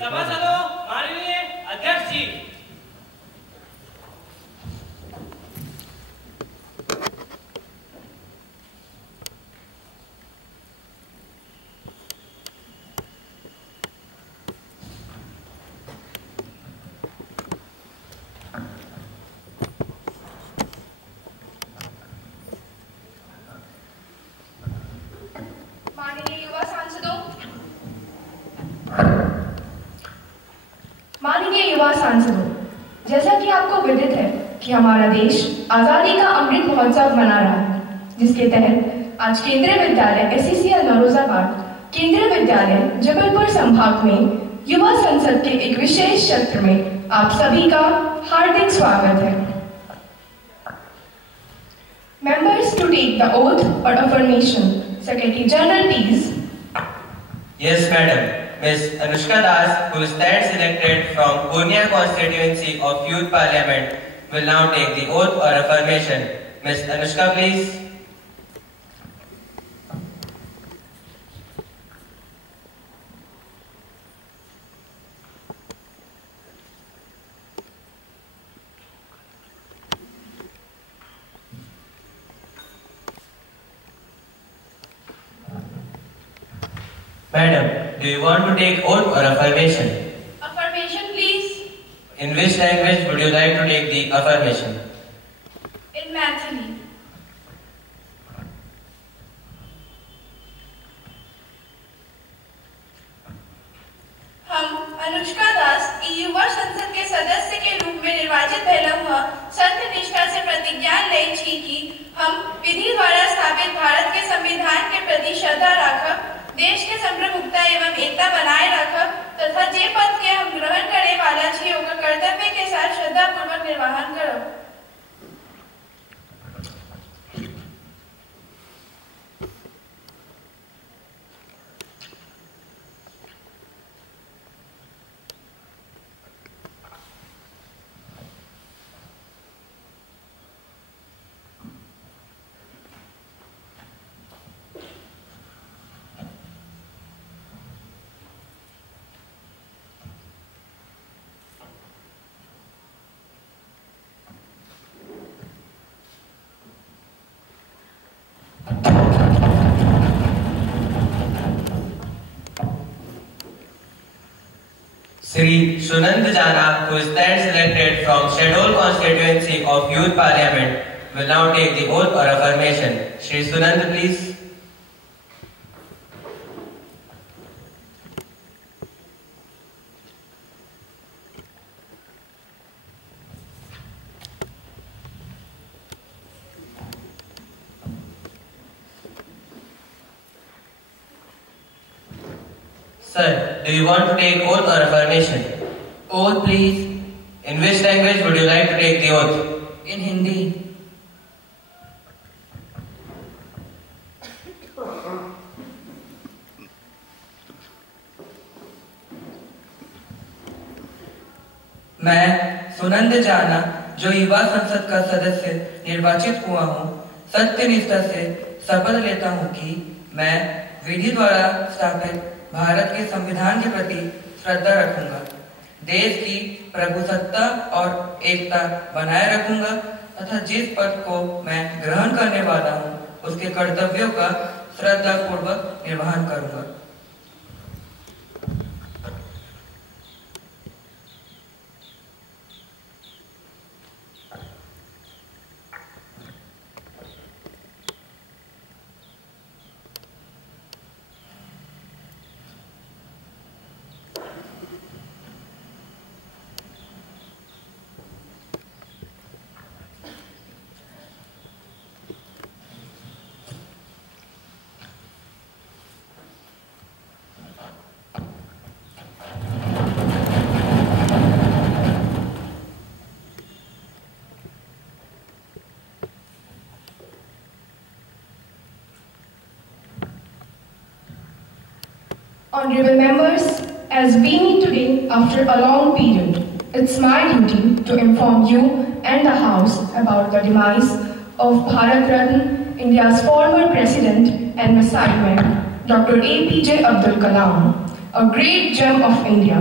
सभासदों, माननीय अध्यक्ष जी। माननीय युवा सांसदों, जैसा कि आपको विदित है कि हमारा देश आजादी का अमृत महोत्सव मना रहा है, जिसके तहत आज केंद्रीय विद्यालय SCCL नौरोजाबाद, केंद्रीय विद्यालय जबलपुर संभाग में युवा संसद के एक विशेष सत्र में आप सभी का हार्दिक स्वागत है। Members to take the oath or affirmation. Secretary General, please. Yes, Madam. Ms. Anushka Das, who stands elected from Purnia constituency of Youth Parliament, will now take the oath or affirmation. Ms. Anushka, please. Madam, do you want to take oath or affirmation? Affirmation, please. In which language would you like to take the affirmation? In Maithili. हम अनुष्का दास युवा संसद के सदस्य के रूप में निर्वाचित पहला हुआ सत्य निष्ठा से प्रतिज्ञा ले छी कि हम विधि द्वारा स्थापित भारत के संविधान के प्रति श्रद्धा राखब, देश के संप्रभुता एवं एकता बनाए रखब तथा जे पद के हम ग्रहण करे वाला छी ओकर कर्तव्य के साथ श्रद्धा पूर्वक निर्वहन करब। Sri Sunand Jana, who stands elected from Shahdol constituency of Youth Parliament, will now take the oath or affirmation. Sri Sunand, please. Sir, do you want to take oath or affirmation? Oath, please. In which language would you like to take the oath? In Hindi. मैं सुनंद जाना, जो युवा संसद का सदस्य निर्वाचित हुआ हूँ, सत्य निष्ठा से शपथ लेता हूँ कि मैं विधि द्वारा स्थापित भारत के संविधान के प्रति श्रद्धा रखूंगा, देश की प्रभुसत्ता और एकता बनाए रखूंगा तथा जिस पद को मैं ग्रहण करने वाला हूं, उसके कर्तव्यों का श्रद्धा पूर्वक निर्वहन करूंगा। Honorable members, as we meet today after a long period, it's my duty to inform you and the House about the demise of Bharat Ratna, India's former President and Missile Man, Dr. APJ Abdul Kalam, a great gem of India,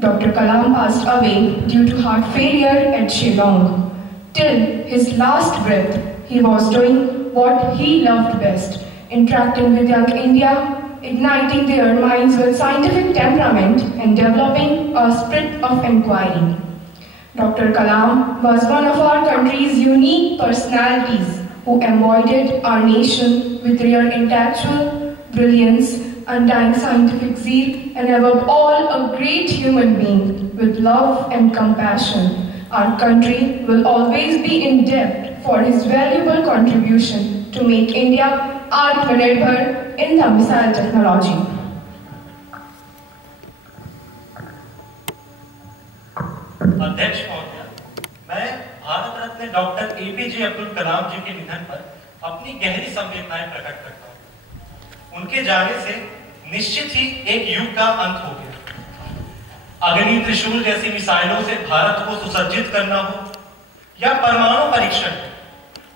Dr. Kalam passed away due to heart failure at Shillong. Till his last breath, he was doing what he loved best, interacting with young India, igniting their minds with scientific temperament and developing a spirit of inquiry. Dr. Kalam was one of our country's unique personalities who embodied our nation with rare intellectual brilliance, undying scientific zeal, and above all, a great human being with love and compassion. Our country will always be in debt for his valuable contribution to make India Atmanirbhar in the missile technology. अध्यक्ष महोदय, मैं भारत Ratna doctor APJ Abdul कलाम जी के निधन पर अपनी गहरी संवेदनाएं प्रकट करता हूं। उनके जाने से निश्चित ही एक युग का अंत हो गया। अग्नि त्रिशूल जैसी मिसाइलों से भारत को सुसज्जित करना हो या परमाणु परीक्षण,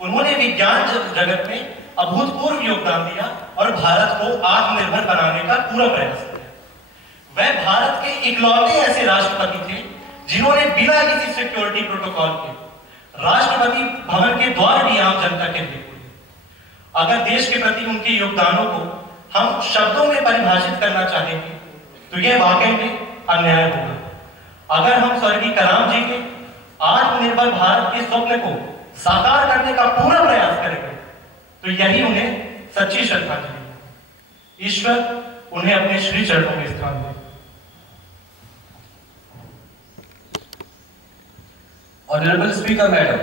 उन्होंने विज्ञान जगत में अभूतपूर्व योगदान दिया और भारत को आत्मनिर्भर बनाने का पूरा प्रयास किया। वह भारत के इकलौते ऐसे राष्ट्रपति थे जिन्होंने बिना किसी सिक्योरिटी प्रोटोकॉल के राष्ट्रपति भवन के द्वार भी आम जनता के लिए खोले। अगर देश के प्रति उनके योगदानों को हम शब्दों में परिभाषित करना चाहेंगे तो यह वाकई में अन्याय होगा। अगर हम स्वर्गीय कलाम जी के आत्मनिर्भर भारत के स्वप्न को साकार करने का पूरा प्रयास करेंगे तो यही उन्हें सच्ची श्रद्धांजलि है। ईश्वर उन्हें अपने श्री चरणों में स्थान दे। Honorable Speaker, Madam,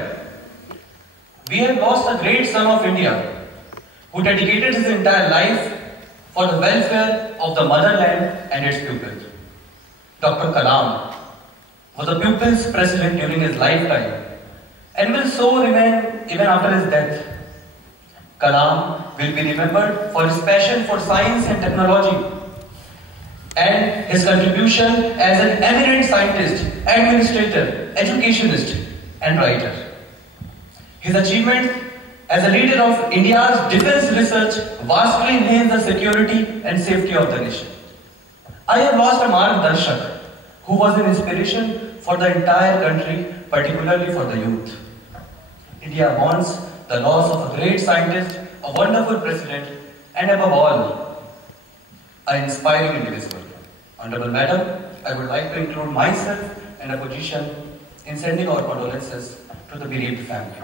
we have lost a great son of India who dedicated his entire life for the welfare of the motherland and its pupils. Dr. Kalam was a pupils president during his lifetime and will so remain even after his death. Kalam will be remembered for his passion for science and technology and his contribution as an eminent scientist, administrator, educationist and writer. His achievements as a leader of India's defense research vastly enhanced the security and safety of the nation. I have lost a Margdarshak who was an inspiration for the entire country, particularly for the youth. India mourns the loss of a great scientist, a wonderful president, and above all, an inspiring individual. Honorable Madam, I would like to include myself and opposition in sending our condolences to the bereaved family.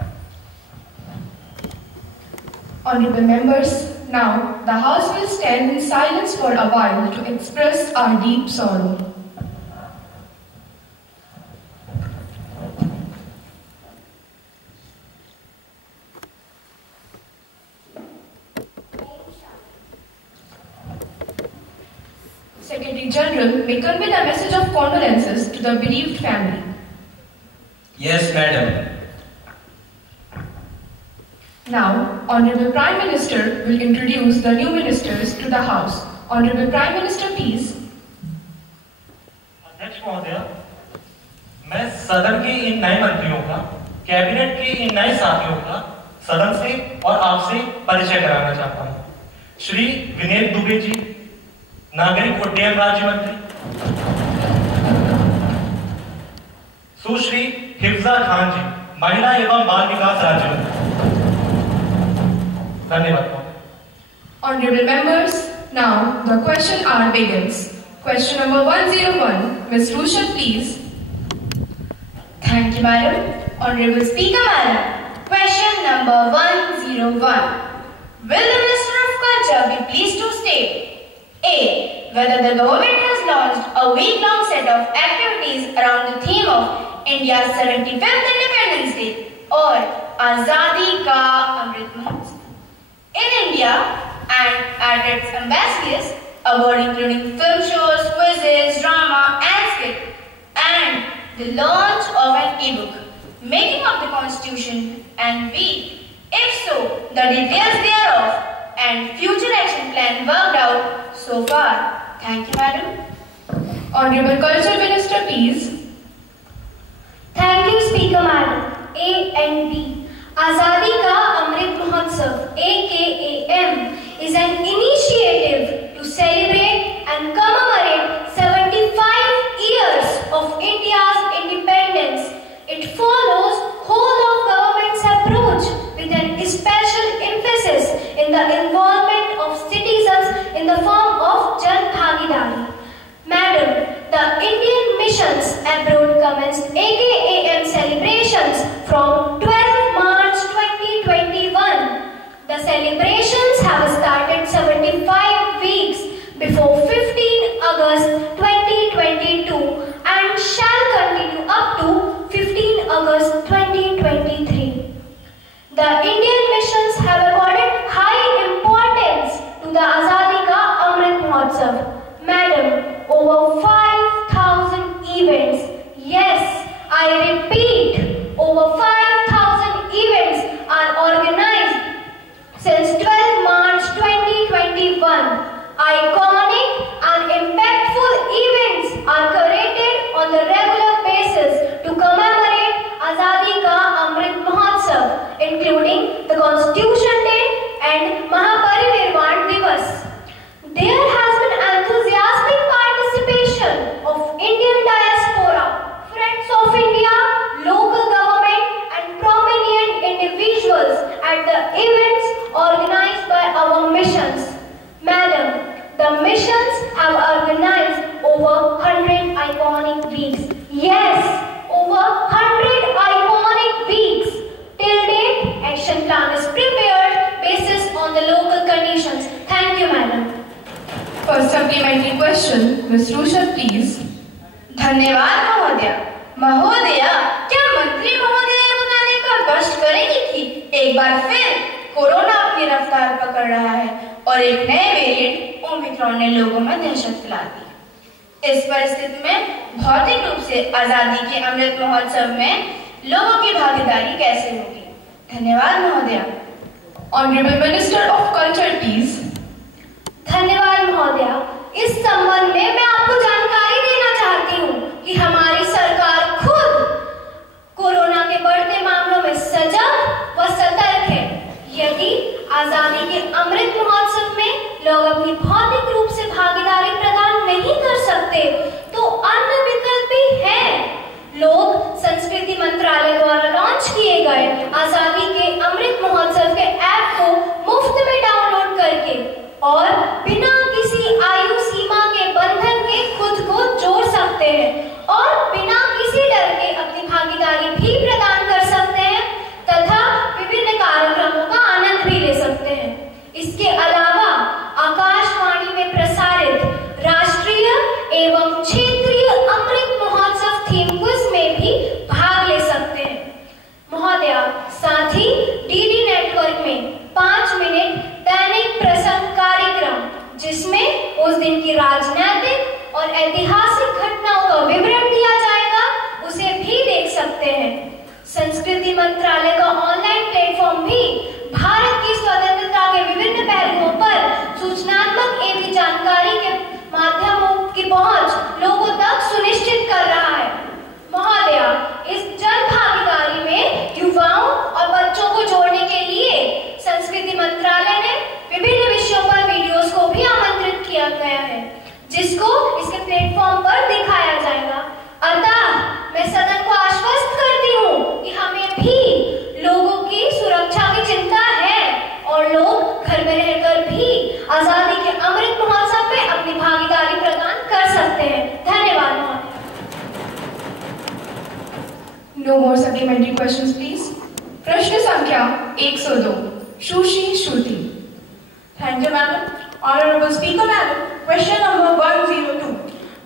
Honorable members, now the House will stand in silence for a while to express our deep sorrow. Secretary General may convey a message of condolences to the bereaved family. Yes, Madam. Now, Honorable Prime Minister will introduce the new ministers to the House. Honorable Prime Minister, please. अध्यक्ष महोदय, मैं सदन के इन नए मंत्रियों का, कैबिनेट के इन नए साथियों का सदन से और आपसे परिचय कराना चाहता हूँ। श्री विनीत दुबे जी, नागरिक उड्डयन राज्य मंत्री, सुश्री हिफ्जा खान जी, महिला एवं बाल विकास राज्य मंत्री। धन्यवाद। Honorable members, now the question hour begins. Question number 101, Ms. Rusha, please. Thank you, Madam. Honorable Speaker, Madam. Question number 101. Will the Minister of Culture be pleased to state A. Whether the government has launched a week-long set of activities around the theme of India's 75th Independence Day or Azadi Ka Amrit Mahotsav in India and at its embassies, about including film shows, quizzes, drama and skit, and the launch of an e-book, Making of the Constitution, and B. If so, the details thereof and future action plan worked out so far. Thank you, Madam. Honorable Culture Minister, please. Thank you, Speaker Madam. A and B. Azadi Ka Amrit Mahotsav, AKAM, is an initiative to celebrate and commemorate 75 years commenced AKAM celebrations from 12 March 2021. The celebrations have started 75 weeks before 15 August 2022 and shall continue up to 15 August 2023. The Indian missions have accorded high importance to the Azadi Ka Amrit Mahotsav. Madam, over 5,000 events, yes, I repeat, over 5,000 events are organized since 12 March 2021. Iconic and impactful events are curated on the regular basis to commemorate Azadi Ka Amrit Mahotsav, including the Constitution Day and Mahaparinirvan Divas. There has been enthusiastic participation of Indian diaspora, Friends of India, local government and prominent individuals at the events organized by our missions. Madam, the missions have organized over 100 iconic weeks. Yes, over 100 iconic weeks. Till date, action plan is prepared based on the local conditions. Thank you, madam. For supplementary question, Ms. Rusha, please. धन्यवाद महोदया। महोदया, क्या मंत्री महोदया ये बताने का कष्ट करेंगी कि एक बार फिर कोरोना अपनी रफ्तार पकड़ रहा है और एक नए वेरिएंट ओमिक्रॉन ने लोगों में दहशत फैला दी। इस परिस्थिति में भौतिक रूप से आजादी के अमृत महोत्सव में लोगों की भागीदारी कैसे होगी? धन्यवाद महोदया। Honorable Minister of Culture, please. धन्यवाद महोदया। इस संबंध में मैं आपको जानकारी देना चाहती हूँ कि हमारी सरकार खुद कोरोना के बढ़ते मामलों में सजग व सतर्क है। यदि आजादी के अमृत महोत्सव में लोग अपनी भौतिक रूप से भागीदारी प्रदान नहीं कर सकते तो अन्य विकल्प भी है। लोग संस्कृति मंत्रालय द्वारा लॉन्च किए गए आजादी के अमृत महोत्सव के ऐप को मुफ्त में डाउनलोड करके और बिना किसी आयु सीमा के बंधन के खुद को जोड़ सकते हैं और बिना किसी डर के अपनी भागीदारी भी प्रदान कर सकते हैं तथा विभिन्न कार्यक्रमों का आनंद भी ले सकते हैं। इसके अलावा आकाशवाणी में प्रसारित राष्ट्रीय एवं क्षेत्रीय अमृत महोत्सव थीम क्विज में भी भाग ले सकते हैं। महोदया, साथ ही डीडी नेटवर्क में 5 मिनट दैनिक प्रसंग कार्यक्रम जिसमें उस दिन की राजनीतिक और ऐतिहासिक घटनाओं का विवरण दिया जाएगा, उसे भी देख सकते हैं। संस्कृति मंत्रालय का ऑनलाइन प्लेटफॉर्म भी भारत की स्वतंत्रता के विभिन्न पहलुओं पर सूचनात्मक एवं जानकारी के माध्यमों की पहुंच लोगों तक सुनिश्चित कर रहा है। महोदया, इस जन भागीदारी में युवाओं और बच्चों को जोड़ने के लिए संस्कृति मंत्रालय ने विभिन्न विषयों पर वीडियोस को भी आमंत्रित किया गया है जिसको इसके प्लेटफॉर्म पर दिखाया जाएगा। अतः मैं सदन को आश्वस्त करती हूँ कि हमें भी लोगों की सुरक्षा की चिंता है और लोग घर में रहकर भी आजादी के अमृत महोत्सव में अपनी भागीदारी प्रदान कर सकते हैं। धन्यवाद महोदय। No more supplementary questions, please. प्रश्न संख्या 102, Shushi Shruti. Thank you, madam. Honorable Speaker, madam. Question number 102.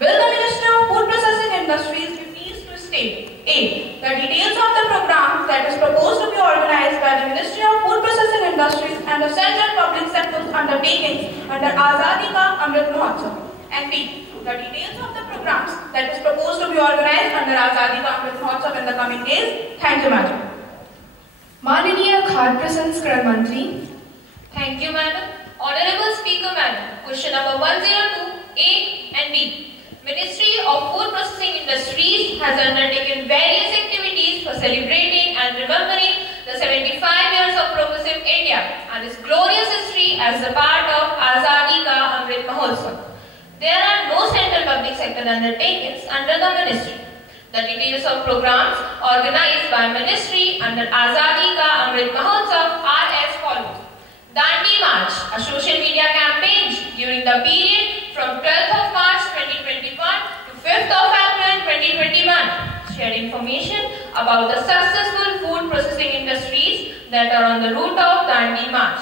Will the Minister of Food Processing Industries be pleased to state A. The details of the program that is proposed to be organized by the Ministry of Food Processing Industries and the central public sector's undertakings under Azadi Ka Amrit Mahotsav, and B. The details of the programs that is proposed to be organized under Azadi Ka Amrit Mahotsav in the coming days. Thank you, madam. माननीय खाद्य प्रसंस्करण मंत्री। Thank you, madam. Honorable Speaker, madam. Question number 102, A and B. Ministry of Food Processing Industries has undertaken various activities for celebrating and remembering the 75 years of progressive India and its glorious history as a part of Azadi Ka Amrit Mahotsav. There are no central public sector undertakings under the ministry. The details of programs organized by ministry under Azadi Ka Amrit Mahotsav are as follows. Dandi March, a social media campaign during the period from 12th of March 2021 to 5th of April 2021. shared information about the successful food processing industries that are on the route of Dandi March.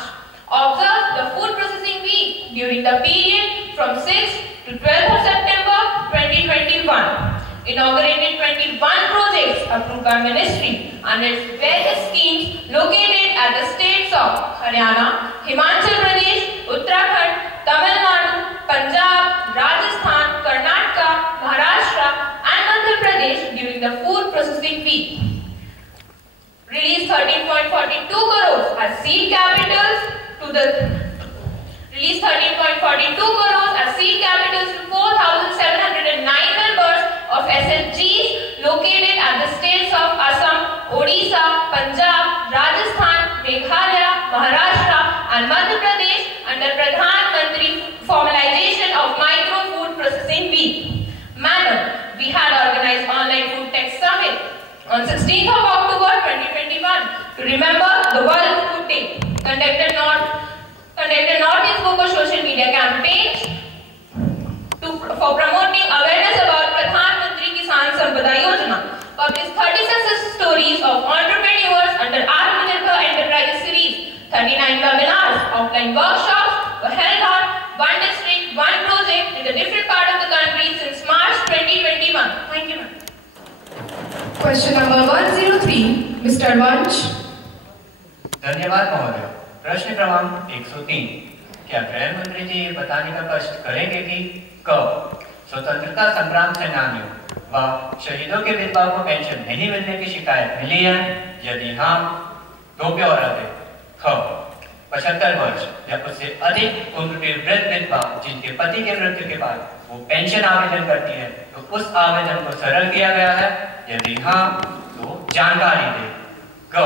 Observe the Food Processing Week during the period from 6th to 12th of September 2021. Inaugurated 21 projects approved by Ministry under its various schemes located at the states of Haryana, Himachal Pradesh, Uttarakhand, Tamil Nadu, Punjab, Rajasthan, Karnataka, Maharashtra and Andhra Pradesh during the Food Processing Week. Released 13.42 crores as seed capitals to 4,709 members of SHGs located at the states of Assam, Odisha, Punjab, Rajasthan, Meghalaya, Maharashtra and Madhya Pradesh under Pradhan Mantri Formalization of Micro Food Processing Week. Madam, we had organized online food tech summit on 16th of October 2021 to remember the World Food Day. Conducted Northeast Focus social media campaigns for promoting awareness about Pradhan Mantri Kisan Sampada Yojana. Published 30 success stories of entrepreneurs under Atmanirbhar Enterprise Series. 39 webinars, offline workshops were held on one district, one project in a different part of the country since March 2021. Thank you. Question number 103, Mr. Vanch. धन्यवाद महोदय। प्रश्न क्रमांक 103। क्या गृह मंत्री जी ये बताने का कष्ट करेंगे कि कब स्वतंत्रता संग्राम सेनानियों व शहीदों के विधवाओं को पेंशन नहीं मिलने की शिकायत मिली है? यदि हाँ तो ब्यौरा दें। ख 75 वर्ष या उससे अधिक उम्र के वृद्ध विधवा जिनके पति के मृत्यु के बाद वो पेंशन आवेदन करती है तो उस आवेदन को सरल किया गया है? यदि हाँ तो जानकारी दें। ग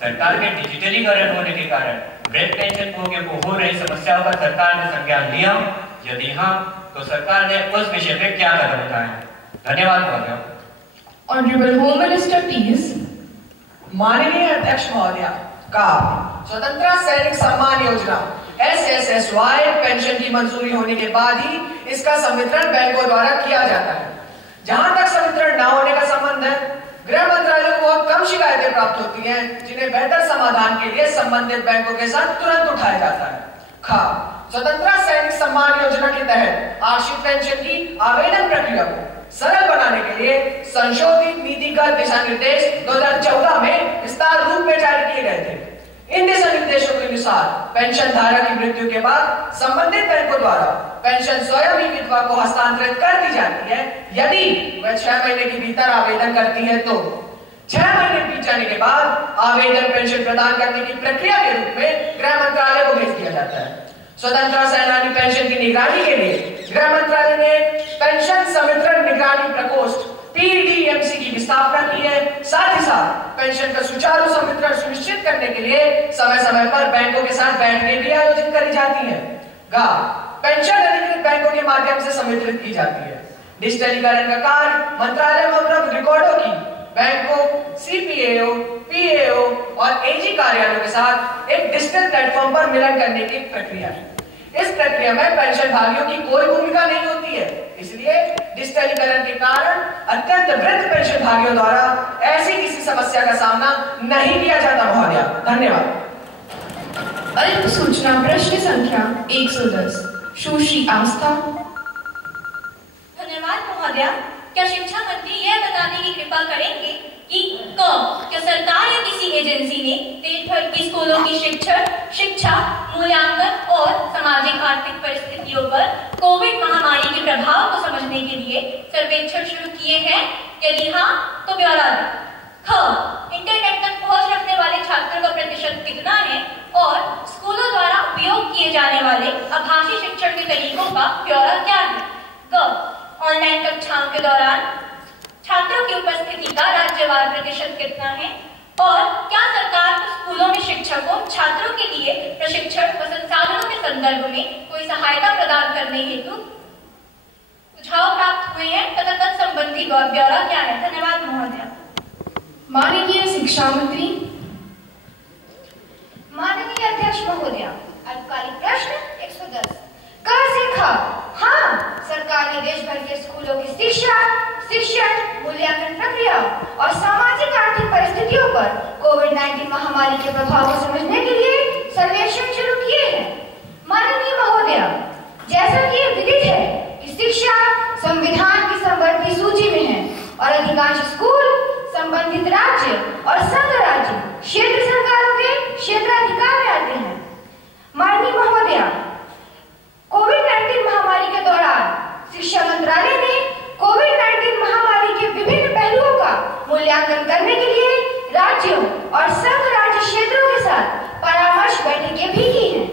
सरकार के डिजिटलीकरण होने के कारण वृद्ध पेंशन भोगियों को हो रही समस्याओं का सरकार ने संज्ञान लिया? यदि हाँ तो सरकार ने उस विषय पे क्या कदम उठाए? धन्यवाद महोदय। Honorable Home Minister, please. माननीय अध्यक्ष महोदय का स्वतंत्रता सैनिक सम्मान योजना SSSY पेंशन की मंजूरी होने के बाद ही इसका संवितरण बैंकों द्वारा किया जाता है। जहां तक संवितरण न होने का संबंध है, गृह मंत्रालय को बहुत कम शिकायतें प्राप्त होती हैं, जिन्हें बेहतर समाधान के लिए संबंधित बैंकों के साथ तुरंत उठाया जाता है। खा स्वतंत्रता सैनिक सम्मान योजना के तहत आश्रित पेंशन की आवेदन प्रक्रिया को सरल बनाने के लिए संशोधित नीतिगत दिशा निर्देश 2014 में विस्तार रूप में जारी किए गए थे। इन दिशा निर्देशों के अनुसार पेंशन धारक की मृत्यु के बाद संबंधित बैंकों द्वारा पेंशन स्वयं ही विधवा को हस्तांतरित कर दी जाती है। यदि वह 6 महीने के भीतर आवेदन करती है तो 6 महीने बीत जाने के बाद आवेदन पेंशन प्रदान करने की प्रक्रिया के रूप में गृह मंत्रालय को भेज दिया जाता है। स्वतंत्रता सेनानी पेंशन की निगरानी के लिए गृह मंत्रालय ने पेंशन संवितरण निगरानी प्रकोष्ठ PDMC की स्थापना की है। साथ ही साथ पेंशन का सुचारू संवितरण सुनिश्चित करने के लिए समय समय पर बैंकों के साथ बैठकें भी आयोजित करी जाती हैं। गा पेंशन अधिकृत बैंकों के माध्यम से संवितरित की जाती है। डिजिटलीकरण का कार्य मंत्रालय में उपलब्ध रिकॉर्डों की बैंकों, CPAO, PAO और AG कार्यालयों के साथ एक डिजिटल प्लेटफॉर्म पर मिलन करने की प्रक्रिया है। इस प्रक्रिया में पेंशन भागियों की कोई भूमिका नहीं होती है, इसलिए डिजिटलीकरण के कारण अत्यंत वृद्ध पेंशन भागियों द्वारा ऐसी किसी समस्या का सामना नहीं किया जाता महोदय। धन्यवाद। अल्प सूचना प्रश्न संख्या 110, सुश्री आस्था। धन्यवाद महोदय। क्या शिक्षा मंत्री यह बताने की कृपा करेंगे कि क्या सरकार या किसी एजेंसी ने देश भर की स्कूलों की शिक्षा, मूल्यांकन और सामाजिक आर्थिक परिस्थितियों पर कोविड महामारी के प्रभाव को समझने के लिए सर्वेक्षण शुरू किए हैं? यदि हाँ तो ब्यौरा दें। इंटरनेट तक पहुंच रखने वाले छात्रों का प्रतिशत कितना है और स्कूलों द्वारा उपयोग किए जाने वाले आभासी शिक्षण के तरीकों का ब्यौरा क्या है? ऑनलाइन कक्षाओं के दौरान छात्रों की उपस्थिति का राज्यवार प्रतिशत कितना है और क्या सरकार को स्कूलों में शिक्षकों छात्रों के लिए प्रशिक्षण व संसाधनों के संदर्भ में कोई सहायता प्रदान करने हेतु सुझाव प्राप्त हुए हैं तथा तत्संबंधी ब्यौरा क्या है? धन्यवाद महोदय। माननीय शिक्षा मंत्री। माननीय अध्यक्ष महोदय, अल्पकालिक प्रश्न 110। क से ख। हाँ, सरकार ने देश भर के स्कूलों की शिक्षा, शिक्षण, मूल्यांकन प्रक्रिया और सामाजिक आर्थिक परिस्थितियों पर कोविड-19 महामारी के प्रभाव को समझने के लिए सर्वेक्षण शुरू किए हैं। माननीय महोदय, जैसा कि यह विदित है कि शिक्षा संविधान की समवर्ती सूची में है और अधिकांश स्कूल संबंधित राज्य और संघ राज्य क्षेत्र सरकारों के क्षेत्राधिकार में आते हैं। माननीय महोदय, कोविड-19 महामारी के दौरान शिक्षा मंत्रालय ने कोविड-19 महामारी के विभिन्न पहलुओं का मूल्यांकन करने के लिए राज्यों और संघ राज्य क्षेत्रों के साथ परामर्श बैठकें भी की हैं।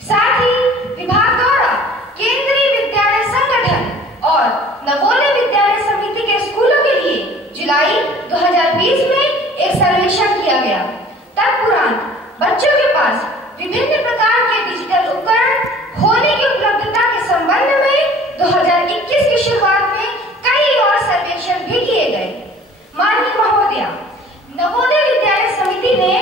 साथ ही विभाग द्वारा केंद्रीय विद्यालय संगठन और नवोदय विद्यालय समिति के स्कूलों के लिए जुलाई 2020 में एक सर्वेक्षण किया गया। तत्पुरांत बच्चों के पास विभिन्न प्रकार के डिजिटल उपकरण होने की उपलब्धता के संबंध में 2021 की शुरुआत में कई और सर्वेक्षण भी किए गए। माननीय महोदय, नवोदय विद्यालय समिति ने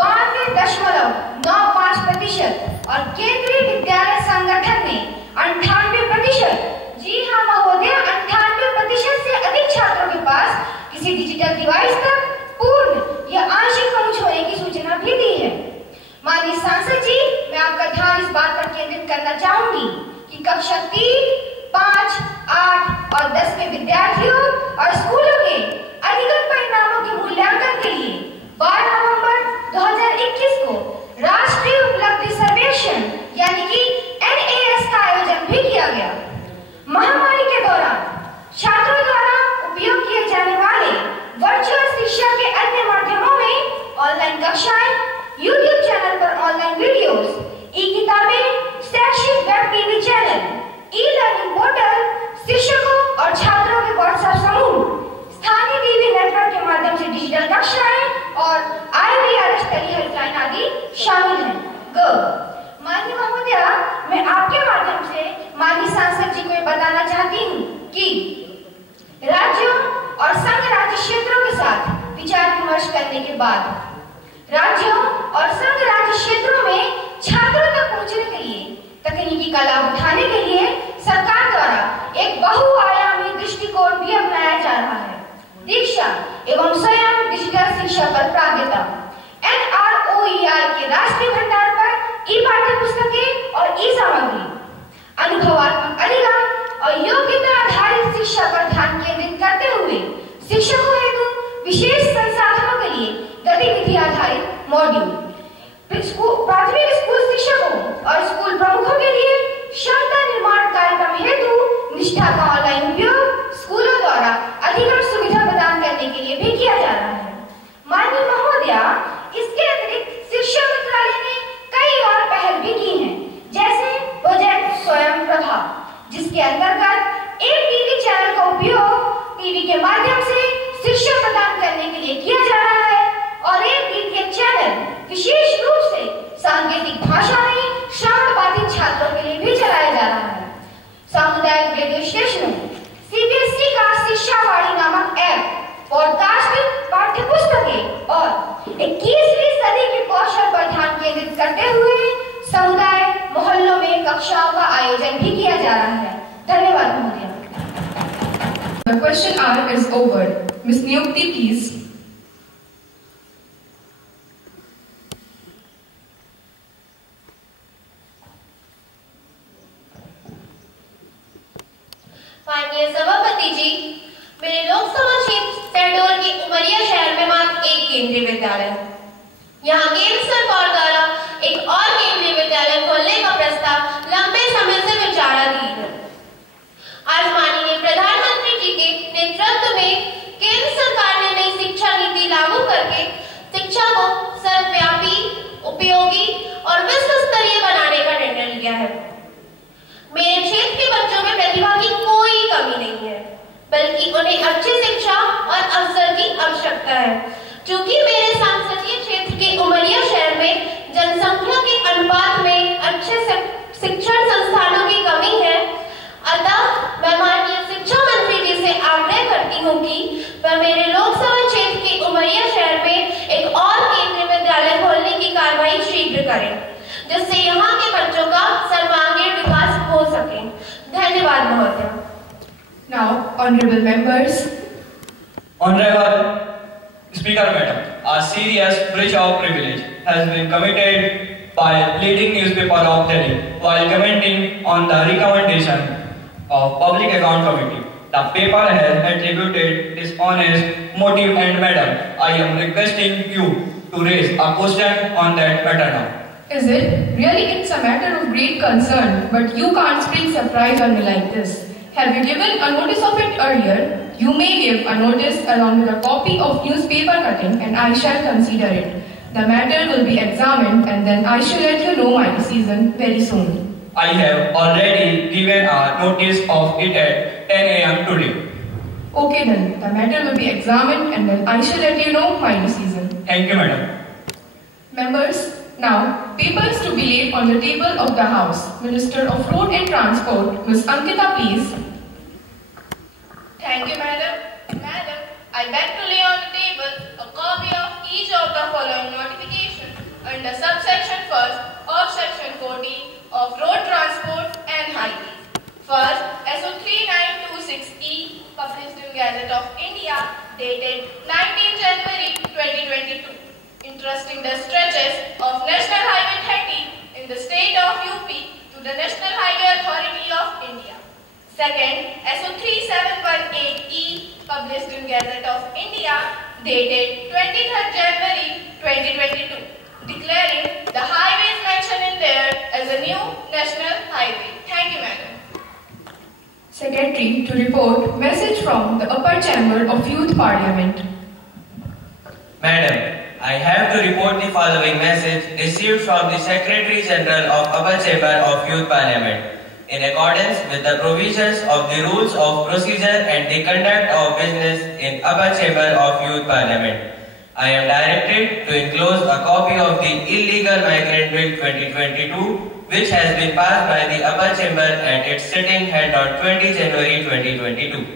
92.95% और केंद्रीय विद्यालय संगठन ने 98%, जी हाँ महोदय, 98% से अधिक छात्रों के पास किसी डिजिटल डिवाइस तक पूर्ण या आंशिक पहुंच होने की सूचना भी दी है। माननीय सांसद जी, मैं आपका ध्यान इस बात पर केंद्रित करना चाहूंगी कि कक्षा 3, 5, 8 और 10 के विद्यार्थियों और स्कूलों के अधिगम परिणामों के मूल्यांकन के लिए 12 नवंबर 2021 को राष्ट्रीय उपलब्धि सर्वेक्षण यानी कि NAS का आयोजन भी किया गया। महामारी के दौरान छात्रों द्वारा उपयोग किए जाने वाले वर्चुअल शिक्षा के अन्य माध्यमों में ऑनलाइन कक्षाएं, YouTube चैनल पर ऑनलाइन वीडियोस, ई-किताबें, शैक्षिक web TV channel, e-learning portal, शिक्षकों और छात्रों के व्हाट्सएप समूह, स्थानीय टीवी नेटवर्क के माध्यम से डिजिटल कक्षाएं और IVR स्तरीय हेल्पलाइन आदि शामिल हैं। माननीय महोदय, मैं आपके माध्यम से माननीय सांसद जी को ये बताना चाहती हूँ कि राज्यों और संघ राज्य क्षेत्रों के साथ विचार विमर्श करने के बाद राज्यों और संघ राज्य क्षेत्रों में छात्रों तक पहुंचने के लिए तकनीकी का लाभ उठाने के लिए सरकार द्वारा एक बहुआयामी दृष्टिकोण भी अपनाया जा रहा है। दीक्षा एवं स्वयं डिजिटल शिक्षा पर प्राज्ञता, NROER के राष्ट्रीय भंडार पर ई-पाठ्य पुस्तकें और ई-सामग्री, अनुभवात्मक अधिगम और योग्यता आधारित शिक्षा पर ध्यान केंद्रित करते हुए शिक्षकों हेतु विशेष संसाधनों के लिए गतिविधि आधारित मॉड्यूल, प्राथमिक स्कूल शिक्षकों और स्कूल प्रमुखों के लिए क्षमता निर्माण कार्यक्रम हेतु निष्ठा का ऑनलाइन उपयोग स्कूलों द्वारा अधिगम सुविधा प्रदान करने के लिए भी किया जा रहा है। माननीय महोदय, इसके अतिरिक्त शिक्षा मंत्रालय ने कई और पहल भी की हैं, जैसे प्रोजेक्ट स्वयं प्रभा, जिसके अंतर्गत एक टीवी चैनल का उपयोग टीवी के माध्यम से शिक्षा प्रदान करने के लिए किया जा रहा है और एक DTH चैनल विशेष रूप से सांकेतिक भाषा में श्रवण बाधित छात्रों के लिए भी चलाया जा रहा है। सामुदायिक रेडियो स्टेशनों, CBSE का शिक्षावाणी नामक ऐप, पॉडकास्ट, पाठ्य पुस्तकें और 21वीं सदी के कौशल पर ध्यान केंद्रित करते हुए समुदाय मोहल्लों में कक्षाओं का आयोजन भी किया जा रहा है। धन्यवाद महोदय। The question hour is over. Ms. Niyukti, please. माननीय सभापति जी, मेरे लोकसभा क्षेत्र शहडोल के उमरिया शहर में मात्र एक केंद्रीय विद्यालय है। यहाँ केंद्र सरकार द्वारा एक और केंद्रीय विद्यालय खोलने का प्रस्ताव लंबे समय से विचाराधीन है। आज माननीय प्रधानमंत्री जी के नेतृत्व में केंद्र सरकार ने नई शिक्षा नीति लागू करके शिक्षा को सर्वव्यापी, उपयोगी और विश्व स्तरीय बनाने का निर्णय लिया है। मेरे क्षेत्र के बच्चों में प्रतिभा की कोई कमी नहीं है, बल्कि उन्हें अच्छी शिक्षा और अवसर की आवश्यकता है। चूंकि मेरे संसदीय क्षेत्र के उमरिया शहर में जनसंख्या के अनुपात में अच्छे शिक्षण संस्थानों की कमी है, अतः मैं माननीय शिक्षा मंत्री जी से आग्रह करती हूँ कि वह मेरे लोकसभा क्षेत्र के उमरिया शहर में एक और केंद्रीय विद्यालय खोलने की कार्रवाई शीघ्र करें, जिससे यहाँ के बच्चों का सर्वांगीण विकास हो सके। धन्यवाद महोदय। Now, honorable members. Honorable Speaker Madam, a serious breach of privilege has been committed by leading newspaper of Delhi while commenting on the recommendation of Public Account Committee. The paper has attributed dishonest motive and madam, I am requesting you to raise a question on that matter now. Is it? Really, it's a matter of great concern, but you can't spring surprise on me like this. Have you given a notice of it earlier? You may give a notice along with a copy of newspaper cutting and I shall consider it. The matter will be examined and then I shall let you know my decision very soon. I have already given a notice of it at 10 a.m. today. Okay then, the matter will be examined and then I shall let you know my decision. Thank you, madam. Members, now, papers to be laid on the table of the House. Minister of Road and Transport, Ms. Ankita, please. Thank you, Madam. Madam, I beg to lay on the table a copy of each of the following notifications under subsection 1st of section 40 of Road Transport and Highways. First, SO 3926E, published in Gazette of India, dated 19 January 2022, entrusting the stretches of National Highway 30 in the state of UP to the National Highway Authority of India. Second, SO 3718E, published in Gazette of India, dated 23rd January 2022, declaring the highways mentioned in there as a new national highway. Thank you, Madam. Secretary to report message from the Upper Chamber of Youth Parliament. Madam, I have to report the following message received from the Secretary General of Upper Chamber of Youth Parliament. In accordance with the provisions of the Rules of Procedure and the Conduct of Business in Upper Chamber of Youth Parliament, I am directed to enclose a copy of the Illegal Migrant Bill 2022, which has been passed by the Upper Chamber at its sitting held on 20 January 2022.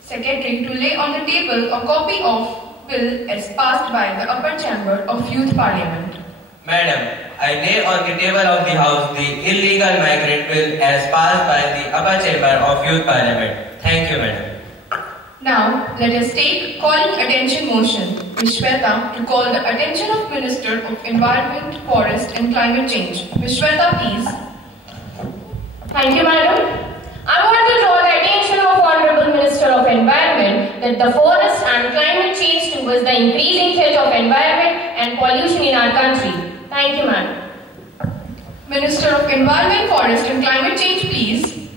Secretary to lay on the table a copy of bill as passed by the Upper Chamber of Youth Parliament. Madam, I lay on the table of the House the Illegal Migrant Bill as passed by the Upper Chamber of Youth Parliament. Thank you, Madam. Now, let us take calling attention motion. Ms. Shweta to call the attention of Minister of Environment, Forest and Climate Change. Ms. Shweta, please. Thank you, Madam. I want to draw the attention of Honorable Minister of Environment that the forest and climate change towards the increasing threat of environment and pollution in our country. Thank you, Madam. Minister of Environment, Forest and Climate Change, please.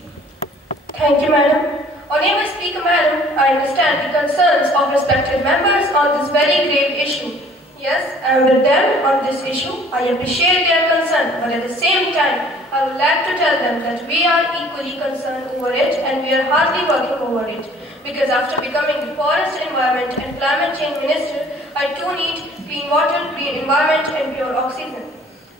Thank you, Madam. Honorable Speaker, Madam, I understand the concerns of respected members on this very grave issue. Yes, I am with them on this issue. I appreciate their concern, but at the same time, I would like to tell them that we are equally concerned over it and we are hardly working over it. Because after becoming the Forest, Environment and Climate Change Minister, I too need clean water, clean environment and pure oxygen.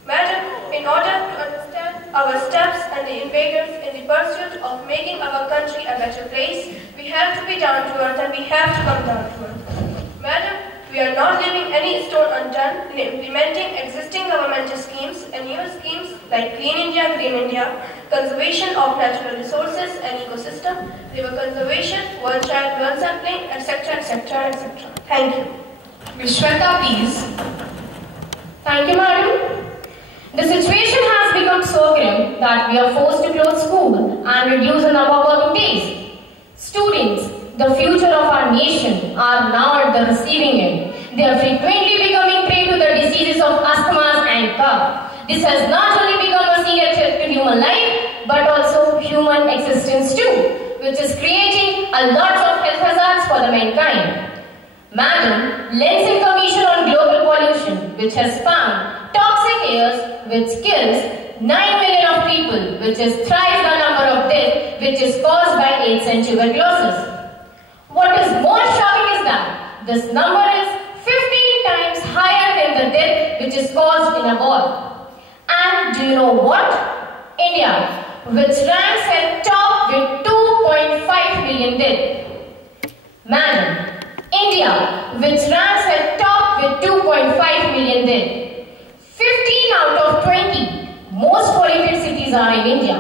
Madam, in order to understand our steps and the invaders in the pursuit of making our country a better place, we have to be down to earth and we have to come down to earth. Madam, we are not leaving any stone unturned in implementing existing governmental schemes and new schemes like Clean India, Green India, conservation of natural resources and ecosystem, river conservation, one child, one sampling, etc., etc., etc. Thank you. Ms. Shweta, please. Thank you, Madam. The situation has become so grim that we are forced to close school and reduce the number of working days. Students, the future of our nation, are now at the receiving end. They are frequently becoming prey to the diseases of asthma and cough. This has not only become a serious threat to human life, but also human existence too, which is creating a lot of health hazards for the mankind. Madam, Lancet Commission on Global Pollution, which has found toxic airs which kills 9 million of people, which is thrice the number of deaths which is caused by AIDS and tuberculosis. What is more shocking is that this number is 15 times higher than the death which is caused in a war. And do you know what? India, which ranks at top with 2.5 million deaths. Madam, India, which ranks at top with 2.5 million deaths. 15 out of 20 most polluted cities are in India.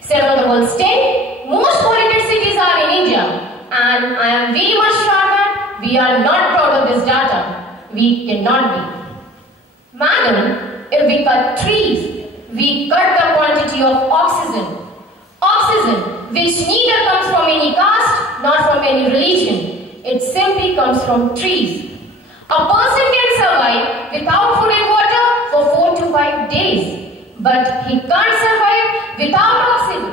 7 of the world's 10 most polluted cities are in India. And I am very much sure that we we are not proud of this data, we cannot be. Madam, if we cut trees, we cut the quantity of oxygen. Oxygen, which neither comes from any caste nor from any religion. It simply comes from trees. A person can survive without food and water for 4 to 5 days. But he can't survive without oxygen,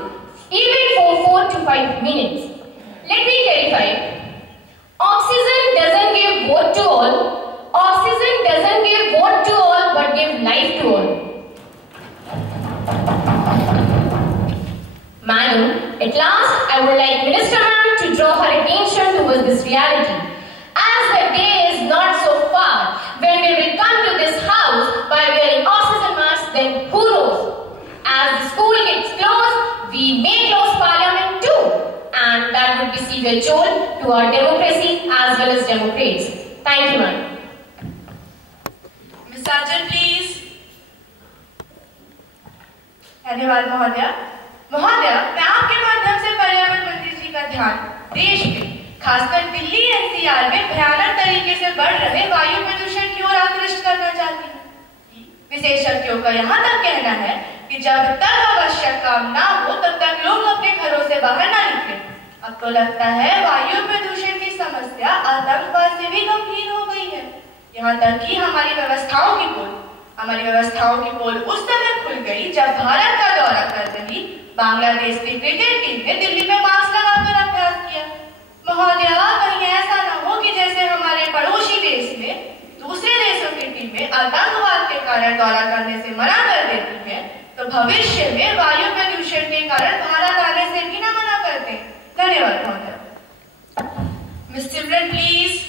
even for 4 to 5 minutes. Let me clarify. Oxygen doesn't give vote to all. Oxygen doesn't give vote to all, but give life to all. Madam, at last, I would like Minister Ma'am to draw her attention towards this reality. As the day is not so far when we will come to this house by wearing oxygen masks, then who knows? As the school gets closed, we may close Parliament too. And that would be severe jolt to our democracy as well as democrats. Thank you, ma'am. Ms. Sarjan, please. धन्यवाद महोदय। महोदय, मैं आपके माध्यम से पर्यावरण मंत्री जी का ध्यान देश के खासकर दिल्ली एनसीआर में भयानक तरीके से बढ़ रहे वायु प्रदूषण की ओर आकृष्ट करना चाहती हूँ। विशेषज्ञों का यहाँ तक कहना है कि जब तक आवश्यक काम ना हो तब तक लोग अपने घरों से बाहर ना निकले। अब तो लगता है वायु प्रदूषण की समस्या आतंकवाद से भी गंभीर हो गई है। यहाँ तक कि हमारी व्यवस्थाओं की पोल उस समय खुल गई जब भारत का दौरा कर रही बांग्लादेश की क्रिकेट टीम ने दिल्ली में मास्क लगाकर अभ्यास किया। महोदय, कहीं ऐसा न हो कि जैसे हमारे पड़ोसी देश में दूसरे देशों की टीमें आतंकवाद के कारण दौरा करने से मना कर देती हैं, तो भविष्य में वायु प्रदूषण के कारण भारत आने से भी न मना करते। धन्यवाद महोदय। मिस सिमरन प्लीज।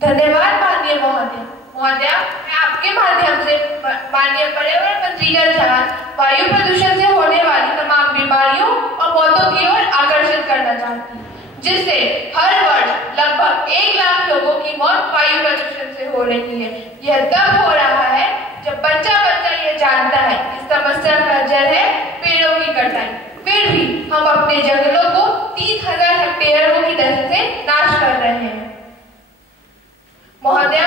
धन्यवाद माननीय महोदय। महोदय, मैं आपके माध्यम से माननीय पर्यावरण मंत्री का ध्यान वायु प्रदूषण से होने वाली तमाम बीमारियों और मौतों की ओर आकर्षित करना चाहती हूँ, जिससे हर वर्ष लगभग 1 लाख लोगों की मौत वायु प्रदूषण से हो रही है। यह तब हो रहा है जब बच्चा ये जानता है कि समस्या का जड़ है पेड़ों की कटाई। फिर भी हम अपने जंगलों को 30,000 हेक्टेयरों की दर से नाश कर रहे हैं। महोदय,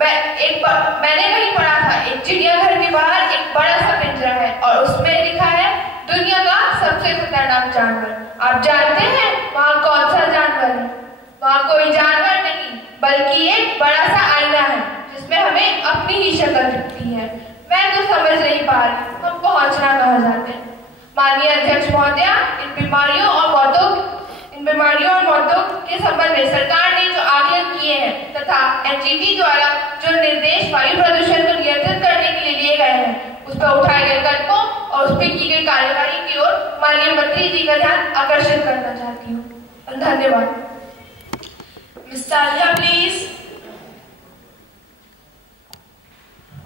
मैंने कहीं पढ़ा था एक चिड़ियाघर के बाहर एक बड़ा सा पिंजरा है और उसमें लिखा है दुनिया का सबसे खतरनाक जानवर। आप जानते हैं वहाँ कौन सा जानवर है? वहाँ कोई जानवर नहीं बल्कि एक बड़ा सा आईना है जिसमें हमें अपनी ही शक्ल दिखती है। मैं तो समझ नहीं पा रही हम पहुँचना कहाँ जाते हैं। माननीय अध्यक्ष महोदय, इन बीमारियों और मौतों के संबंध में सरकार ने जो आकलन किए हैं तथा एनजीटी द्वारा जो निर्देश वायु प्रदूषण को नियंत्रित करने के लिए लिए गए हैं, उस पर उठाए गए कदमों और उस पर की गई कार्यवाही की ओर माननीय मंत्री जी का ध्यान आकर्षित करना चाहती हूँ। धन्यवाद। Miss Saliya please.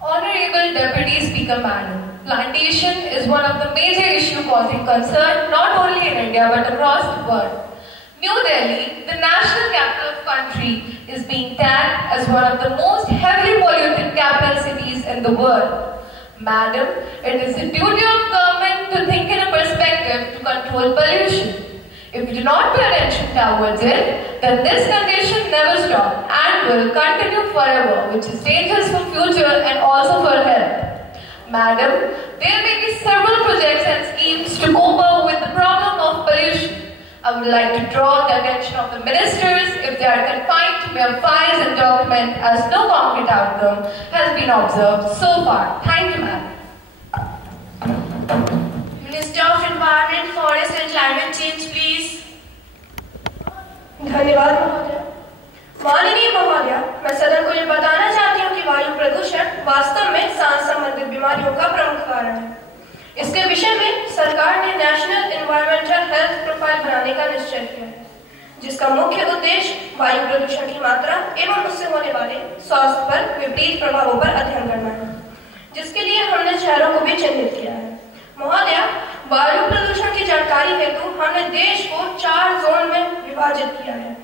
Honorable Deputy Speaker Madam, plantation is one of the major issues causing concern not only in India but across the world. New Delhi, the national capital of the country, is being tagged as one of the most heavily polluted capital cities in the world. Madam, it is the duty of government to think in a perspective to control pollution. If we do not pay attention towards it, then this condition never stops and will continue forever, which is dangerous for future and also for health. Madam, there may be several projects and schemes to cope up with the problem of pollution. I would like to draw the attention of the ministers if they are confined to mere files and documents as no concrete outcome has been observed so far. Thank you, ma'am. Minister of Environment, Forest and Climate Change, please. धन्यवाद महोदय। माननीय महोदय, मैं सदन को ये बताना चाहती हूँ कि वायु प्रदूषण वास्तव में सांस संबंधित बीमारियों का प्रमुख कारण है। इसके विषय में सरकार ने नेशनल एनवायरमेंटल हेल्थ प्रोफाइल बनाने का निश्चय किया है, जिसका मुख्य उद्देश्य वायु प्रदूषण की मात्रा एवं उससे होने वाले स्वास्थ्य पर विपरीत प्रभावों पर अध्ययन करना है, जिसके लिए हमने शहरों को भी चिन्हित किया है। महोदय, वायु प्रदूषण की जानकारी हेतु हमने देश को 4 जोन में विभाजित किया है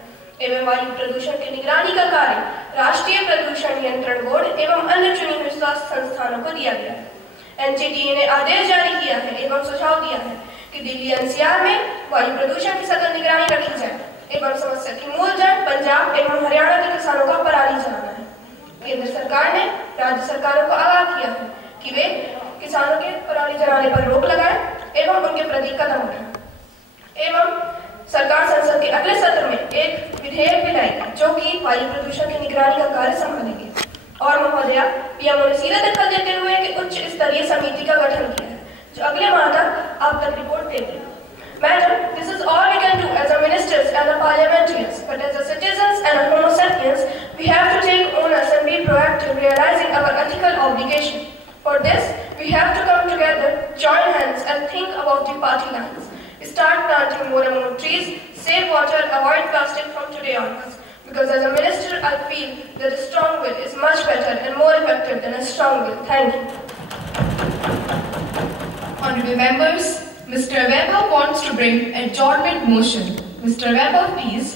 एवं वायु प्रदूषण की निगरानी का कार्य राष्ट्रीय प्रदूषण नियंत्रण बोर्ड एवं अन्य चुनी हुई स्वास्थ्य संस्थानों को दिया गया है। एनसीटीई ने आदेश जारी किया है एवं सुझाव दिया है कि दिल्ली एनसीआर में वायु प्रदूषण की सतत निगरानी रखी जाए एवं समस्या की मूल जड़ पंजाब एवं हरियाणा के किसानों का पराली जलाना है। केंद्र सरकार ने राज्य सरकारों को आगाह किया है कि वे किसानों के पराली जलाने पर रोक लगाएं एवं उनके प्रति कदम उठाएं। एवं सरकार संसद के अगले सत्र में एक विधेयक भी लाएगी जो कि वायु प्रदूषण की निगरानी का कार्य संभालेगी। और महोदया, पीएमओ ने सीधा दखल देते हुए कि उच्च स्तरीय समिति का गठन किया है जो अगले माह तक आप तक रिपोर्ट देगी। Madam, this is all we can do as our ministers and the parliamentarians, but as the citizens and our homo sapiens, we have to take onus and be proactive, realizing our ethical obligation. For this, we have to come together, join hands and think about the party lines. Start planting more and more trees, save water, avoid plastic from today onwards. Because as a minister, I feel that a strong will is much better and more effective than a strong will. Thank you. Honorable members, Mr. Weber wants to bring adjournment motion. Mr. Weber, please.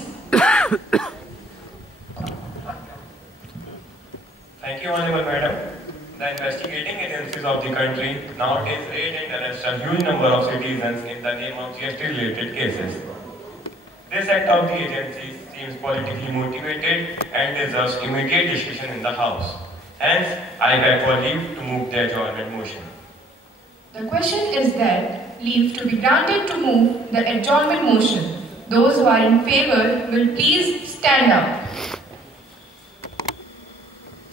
Thank you, Honorable Madam. The investigating agencies of the country nowadays raid and arrest a huge number of citizens in the name of GST-related cases. This act of the agencies seems politically motivated and deserves immediate decision in the House. Hence, I beg for leave to move the adjournment motion. The question is that leave to be granted to move the adjournment motion. Those who are in favor will please stand up.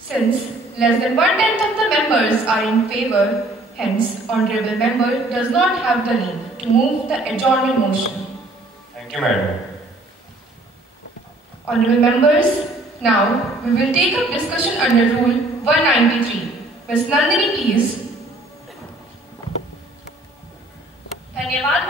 Since less than 1/10 of the members are in favor, hence Honorable Member does not have the leave to move the adjournment motion. Thank you, Madam. Honorable Members, now we will take up discussion under Rule 193. Ms. Nandini, please. धन्यवाद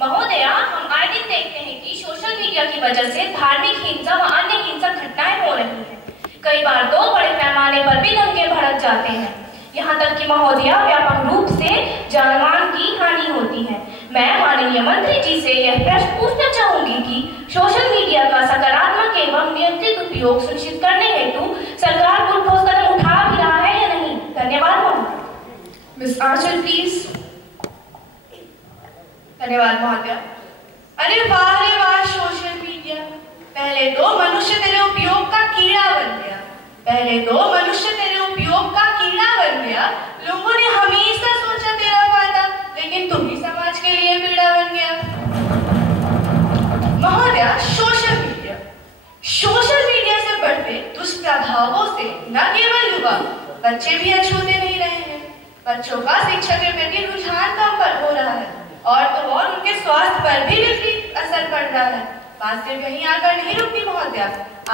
महोदया, हम आए दिन देखते हैं कि social media की वजह से धार्मिक हिंसा व अन्य हिंसक घटनाएं हो रही हैं। कई बार तो बड़े पैमाने पर भी दंगे भड़क जाते हैं, यहाँ तक कि महोदया व्यापक रूप से जान-माल की हानि होती है। मैं माननीय मंत्री जी से यह प्रश्न पूछना चाहूंगी कि सोशल मीडिया का सकारात्मक एवं नियंत्रित उपयोग सुनिश्चित करने हेतु सरकार कोई ठोस कदम उठा भी रहा है या नहीं? धन्यवाद महोदया। Ms. Archer, please. धन्यवाद महोदया। अरे वाह सोशल मीडिया, पहले तो मनुष्य तेरे उपयोग का कीड़ा बन गया, लोगों ने हमेशा सोचा तेरा फायदा, लेकिन तुम ही समाज के लिए पीड़ा बन गया। महोदया, सोशल मीडिया से बढ़ते दुष्प्रभावों से न केवल युवा, बच्चे भी अछूते नहीं रहे हैं। बच्चों का शिक्षा के प्रति रुझान कम हो रहा है और तो और उनके स्वास्थ्य पर भी विपरीत असर पड़ रहा है। बात सिर्फ यहीं आकर नहीं रुकती महोदया,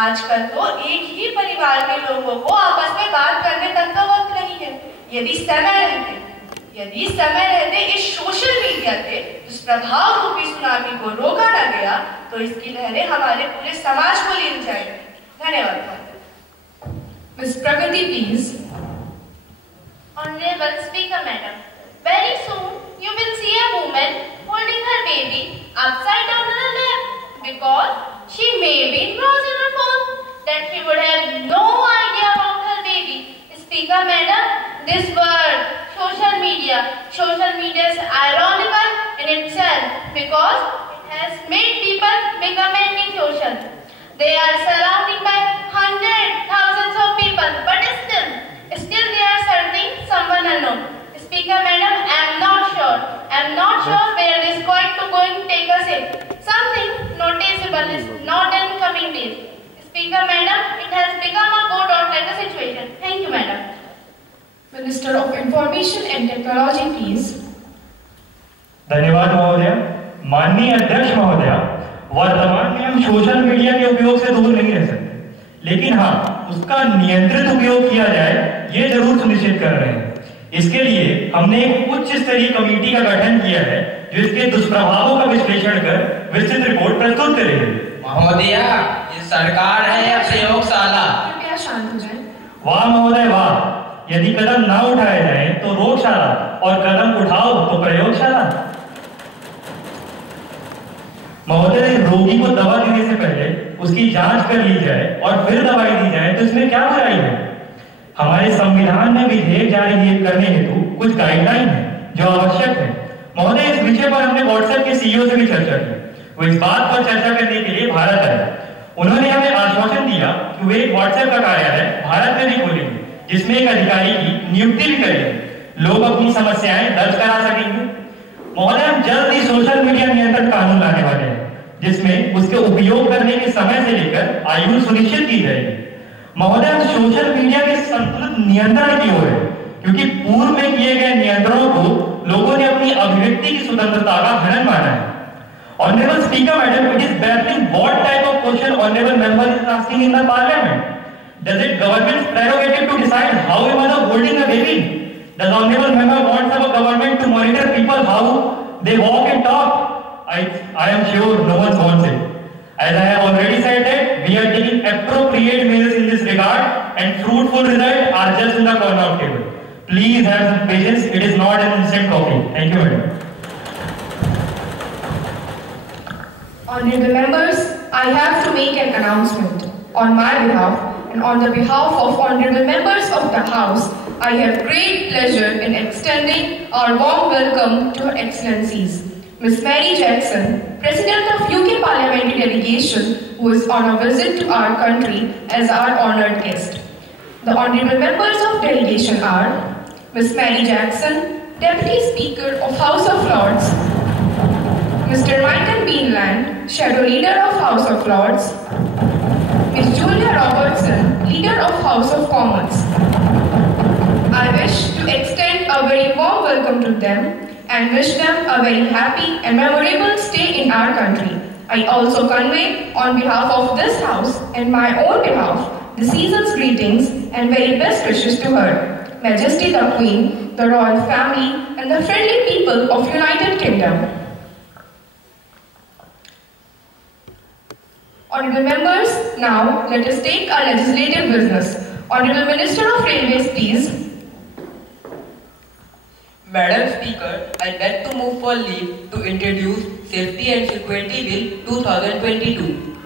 आजकल तो एक ही परिवार के लोगों को आपस में बात करने तक का वक्त नहीं है। यदि समय रहते इस सोशल मीडिया के दुष्प्रभाव रूपी सुनामी को रोका न गया तो इसकी लहरें हमारे पूरे समाज को ले जाएगी। धन्यवाद महोदया। Ms. Pragati, please. Honorable Speaker Madam, very soon you will see a woman holding her baby upside down on her lap because she may be engrossed in her phone that she would have no idea about her baby. Speaker Madam, this word social media is ironical in itself because it has made people become anti-social. They are surrounded by thousands of people, but still they are serving someone unknown. Speaker Madam, I am not sure where this going to take us in. Something noticeable is not in coming days. Speaker Madam, it has become a go or die situation. Thank you, Madam. Minister of Information and Technology, please. धन्यवाद महोदया। माननीय अध्यक्ष महोदया, वर्तमान में हम social media के उपयोग से दूर नहीं रह सकते, लेकिन हाँ, उसका नियंत्रित उपयोग किया जाए ये जरूर सुनिश्चित कर रहे हैं। इसके लिए हमने एक उच्च स्तरीय कमेटी का गठन किया है जो इसके दुष्प्रभावों का विश्लेषण कर विस्तृत रिपोर्ट प्रस्तुत करेगी। महोदया, ये सरकार है या प्रयोगशाला? कृपया शांत हो जाएं। वाह महोदय वाह, यदि कदम ना उठाए जाए तो रोगशाला और कदम उठाओ तो प्रयोगशाला। महोदय, रोगी को दवा देने से पहले उसकी जांच कर ली जाए और फिर दवाई दी जाए तो इसमें क्या बुराई है? हमारे संविधान में विधेयक जारी करने हेतु कुछ कुछ गाइडलाइन है जो आवश्यक है। महोदय, इस विषय पर हमने व्हाट्सएप के सीईओ से भी चर्चा की। वो इस बात पर चर्चा करने के लिए भारत आए। उन्होंने हमें आश्वासन दिया कि वे एक व्हाट्सएप का कार्यालय भारत में भी खोलेंगे, जिसमें एक अधिकारी की नियुक्ति भी करेंगे। लोग अपनी समस्याएं दर्ज करा सकेंगे। महोदय, हम जल्द ही सोशल मीडिया नियंत्रण कानून लाने वाले हैं, जिसमें उसके उपयोग करने के समय से लेकर आयु सुनिश्चित की जाएगी। महोदय, हम सोशल मीडिया के संतुलित नियंत्रण की ओर है, क्योंकि पूर्व में किए गए नियंत्रणों को लोगों ने अपनी अभिव्यक्ति की स्वतंत्रता का हनन माना है। Honorable Speaker, Madam, it is baffling what type of question honorable member is asking in the Parliament. Does it government's prerogative to decide how a mother holding a baby? Does honorable member wants our government to monitor people how they walk and talk? I am sure no one wants it. As I have already said that we are taking appropriate measures in this regard, and fruitful results are just in the corner of table. Please have some patience. It is not an instant coffee. Thank you, Madam. Honorable members, I have to make an announcement. On my behalf and on the behalf of honorable members of the House, I have great pleasure in extending our warm welcome to Her Excellencies, Ms. Mary Jackson, President of UK Parliamentary Delegation, who is on a visit to our country as our honoured guest. The honorable members of delegation are Ms. Mary Jackson, Deputy Speaker of House of Lords, Mr. Michael Beanland, Shadow Leader of House of Lords, Ms. Julia Robertson, Leader of House of Commons. I wish to extend a very warm welcome to them and wish them a very happy and memorable stay in our country. I also convey on behalf of this House and my own behalf the season's greetings and very best wishes to Her Majesty the Queen, the royal family and the friendly people of United Kingdom. Honorable members, now let us take our legislative business. Honorable Minister of Railways, please. Madam Speaker, I beg to move for leave to introduce Safety and Security Bill 2022.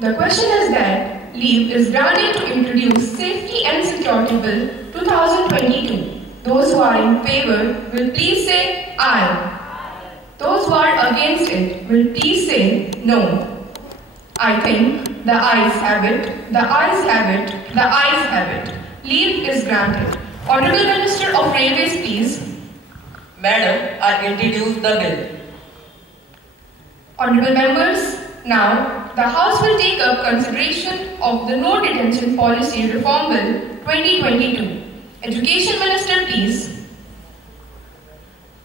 The question is that leave is granted to introduce Safety and Security Bill 2022. Those who are in favor will please say aye. Those who are against it will please say no. I think the ayes have it, the ayes have it, the ayes have it. Leave is granted. Honorable Minister of Railways, please. Madam, I introduce the bill. Honorable members, now the House will take up consideration of the No Detention Policy Reform Bill 2022. Education Minister, please.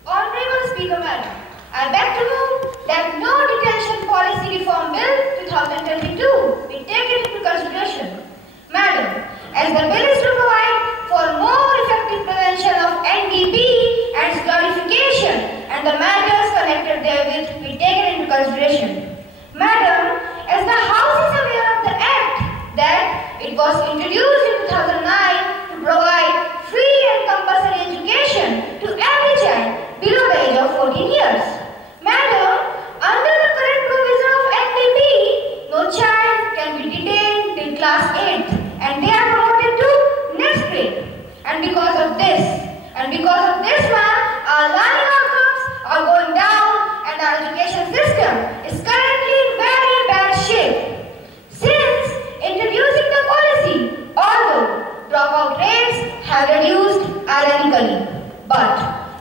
Honorable Speaker, Madam, I beg to move that No Detention Policy Reform Bill 2022 be taken into consideration. Madam, as the bill is to provide for more effective prevention of NDP and its clarification and the matters connected therewith be taken into consideration. Madam, as the House is aware of the Act that it was introduced in 2009 to provide free and compulsory education to every child below the age of 14 years. Madam, under the current provision of NDP, no child can be detained till class 8 and they are promoted to next grade. And because of this one, our learning outcomes are going down and our education system is currently in very bad shape. Since introducing the policy, although dropout rates have reduced ironically, but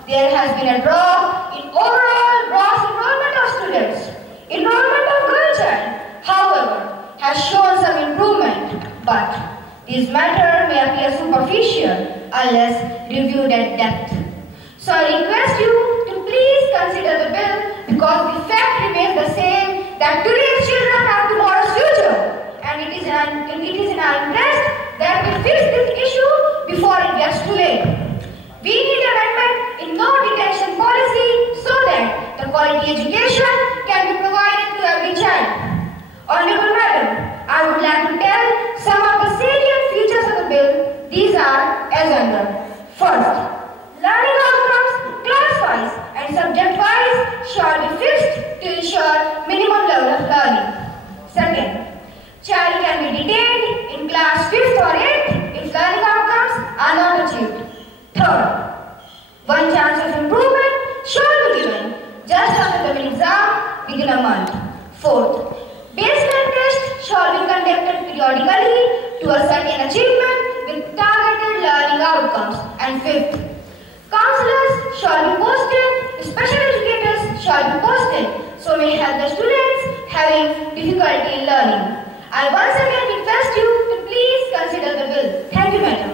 there has been a drop in overall gross enrollment of students. Enrollment of girl child, however, has shown some improvement, but this matter may appear superficial unless reviewed at depth. So I request you to please consider the bill because the fact remains the same that today's children have tomorrow's future, and it is in our interest that we fix this issue before it gets too late. We need amendment in No Detention Policy so that the quality education can be provided to every child. Honorable Madam, I would like to tell some of the salient features of the bill. These are as under. First, learning outcomes class-wise and subject-wise shall be fixed to ensure minimum level of learning. Second, child can be detained in class 5th or 8th if learning outcomes are not achieved. Third, the month. Fourth, baseline tests shall be conducted periodically to a certain achievement with targeted learning outcomes. And fifth, counselors shall be posted, special educators shall be posted, so may help the students having difficulty in learning. I once again request you to please consider the bill. Thank you, Madam.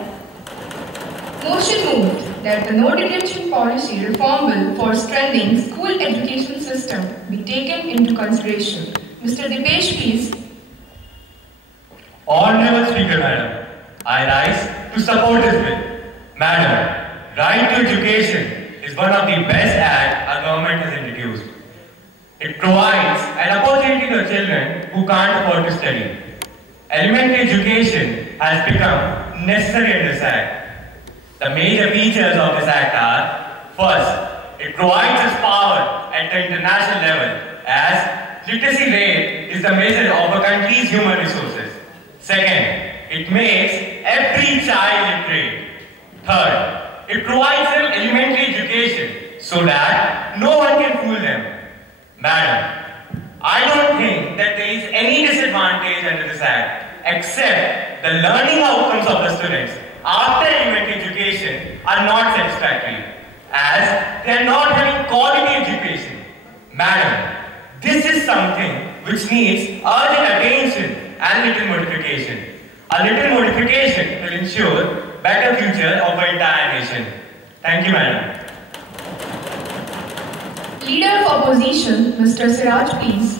Motion moved that the no detention policy reform bill for strengthening school education system be taken into consideration. Mr. Dipesh, please. Honorable Speaker, Madam, I rise to support this bill. Madam, right to education is one of the best acts our government has introduced. It provides an opportunity to children who can't afford to study. Elementary education has become necessary in this act. The major features of this act are: first, it provides us power at the international level, as literacy rate is the measure of a country's human resources. Second, it makes every child literate. Third, it provides them elementary education so that no one can fool them. Madam, I don't think that there is any disadvantage under this act except the learning outcomes of the students after elementary education are not satisfactory, as they are not having quality education. Madam, this is something which needs urgent attention and little modification. A little modification will ensure better future of our entire nation. Thank you, Madam. Leader of Opposition, Mr. Siraj, please.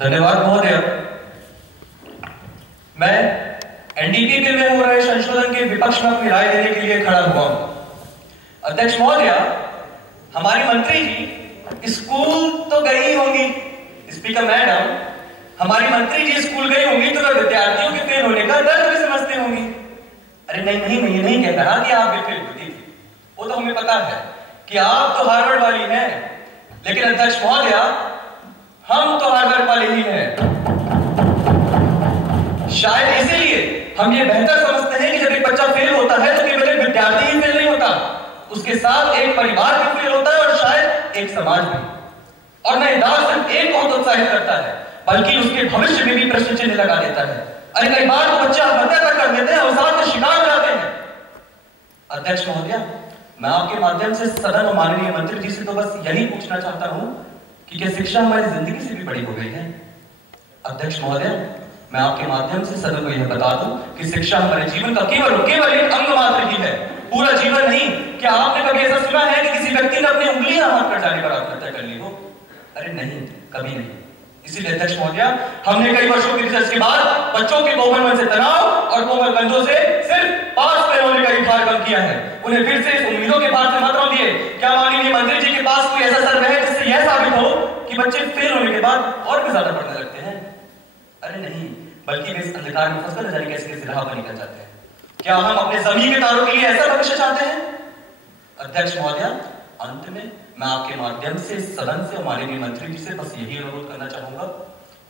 धन्यवाद महोदय। मैं NDP bill में हो रहे संशोधन के विपक्ष में अपनी राय देने के लिए खड़ा हुआ हूं। अध्यक्ष महोदय, हमारी मंत्री जी स्कूल तो गई होंगी। स्पीकर मैडम, हमारी मंत्री जी स्कूल गई होंगी तो वह विद्यार्थियों के फेल होने का दर्द भी समझती होंगी। अरे नहीं नहीं, मैं ये नहीं कह रहा कि आप भी फेल होती थी, वो तो हमें पता है कि आप तो हार्वर्ड वाली हैं, लेकिन अध्यक्ष महोदय, हम तो हार्वर्ड वाले ही हैं। शायद इसीलिए हम ये बेहतर समझते हैं कि जब एक बच्चा फेल होता है तो केवल एक विद्यार्थी ही फेल नहीं होता, उसके साथ एक परिवार भी फेल होता है और शायद एक समाज भी। और न दाव सिर्फ एक को उत्साहित करता है, बल्कि उसके भविष्य में भी प्रश्न चिन्ह लगा देता है। अरे कई बार तो बच्चे आत्महत्या कर देते हैं, अवसाद के शिकार हो जाते हैं। अध्यक्ष महोदय, मैं आपके माध्यम से सदन और माननीय मंत्री जी से तो बस यही पूछना चाहता हूं कि क्या शिक्षा हमारी जिंदगी से भी बड़ी हो गई है? अध्यक्ष महोदय, मैं आपके माध्यम से सदन को यह बता दूं कि शिक्षा हमारे जीवन का केवल एक अंग मात्र ही है, पूरा जीवन नहीं। क्या आपने कभी ऐसा सुना है कि किसी व्यक्ति ने अपनी उंगलियां हाथ कट जाने पर आत्महत्या कर ली हो? अरे नहीं, कभी नहीं। इसीलिए अध्यक्ष महोदय, हमने कई वर्षों की रिसर्च के बाद बच्चों के कोमल मन से तनाव और कोमल कंधों से सिर्फ पास फेल होने का ही भार कम किया है, उन्हें फिर से इस उम्मीदों के भार से मत रौ दिए। क्या माननीय मंत्री जी के पास कोई ऐसा सर्वे है जिससे यह साबित हो कि बच्चे फेल होने के बाद और भी ज्यादा पढ़ने लगते हैं? अरे नहीं, बल्कि वे इस अंधकार में फंसकर न जाने कैसे कैसे राह पर निकल जाते हैं। क्या हम अपने जमीन के तारों के लिए ऐसा भविष्य चाहते हैं? अध्यक्ष महोदय, अंत में मैं आपके माध्यम से सदन से माननीय मंत्री जी से बस यही अनुरोध करना चाहूंगा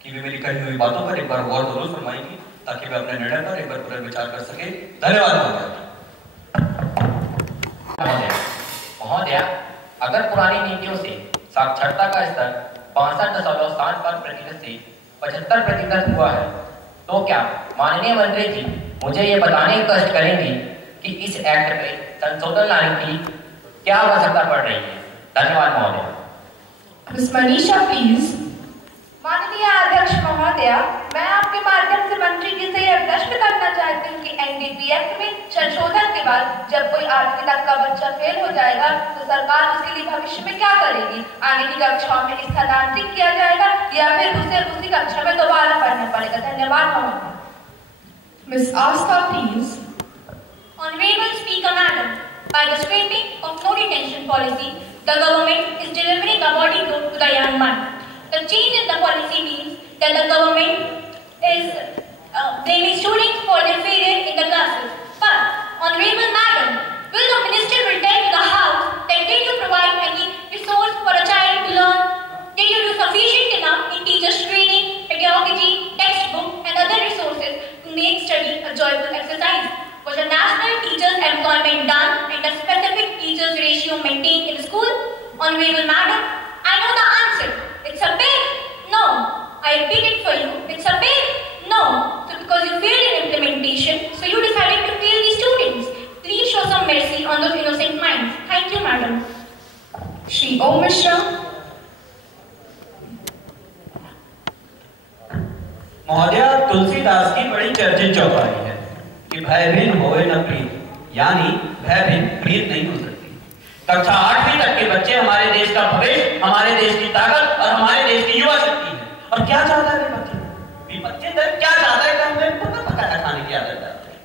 कि वे मेरी कही हुई बातों पर एक बार गौर जरूर फरमाएंगी, ताकि वे अपने निर्णय पर एक बार पुनर्विचार कर सके। धन्यवाद महोदय, अगर पुरानी नीतियों से साक्षरता का स्तर 65.7% से 75% हुआ है, तो क्या माननीय मंत्री जी मुझे ये बताने का कष्ट करेंगी कि इस एक्ट में संशोधन लाने की क्या आवश्यकता पड़ रही है? धन्यवाद महोदय। मिस मनीषा, प्लीज। माननीय अध्यक्ष महोदय, मैं आपके माध्यम से मंत्री जी से यह प्रश्न करना चाहती हूँ कि एनडीपी एक्ट में संशोधन के बाद जब कोई 8वीं तक का बच्चा फेल हो जाएगा तो सरकार उसके लिए भविष्य में क्या करेगी? आगे की कक्षाओं में स्थानांतरित किया जाएगा या फिर उसे उसी कक्षा में दोबारा पढ़ना पड़ेगा? धन्यवाद महोदय। मिस आस्था, please. Honorable Speaker Madam, by the scrapping of no detention policy, the government is delivering a body blow to the young man. The change in the policy means that the government is blaming students for their failure in the classes. But, Honorable Madam, will the minister return to the house that did you provide any resource for a child to learn? Did you do sufficient enough in teachers' training, pedagogy, textbook and other resources to make study a joyful exercise? Was the national teachers' employment done and the specific teachers' ratio maintained in the school? Honorable Madam, I know the answer. It's a big I repeat it for you. It's a big no. So because you failed in implementation, so you decided to fail the students. Please show some mercy on those innocent minds. Thank you, madam. Shri Om Mishra. महोदया, तुलसीदास की बड़ी चर्चित चौपाई है कि भय भिन्न होए न प्रीत, यानी भय भिन्न प्रीत नहीं हो सकती। कक्षा 8वीं तक के बच्चे हमारे देश का भविष्य, हमारे देश की ताकत और हमारे देश की युवा शक्ति है। और क्या चाहता है विपत्ति दर क्या चाहता है कि हमें पका खाने की आदत डालते हैं।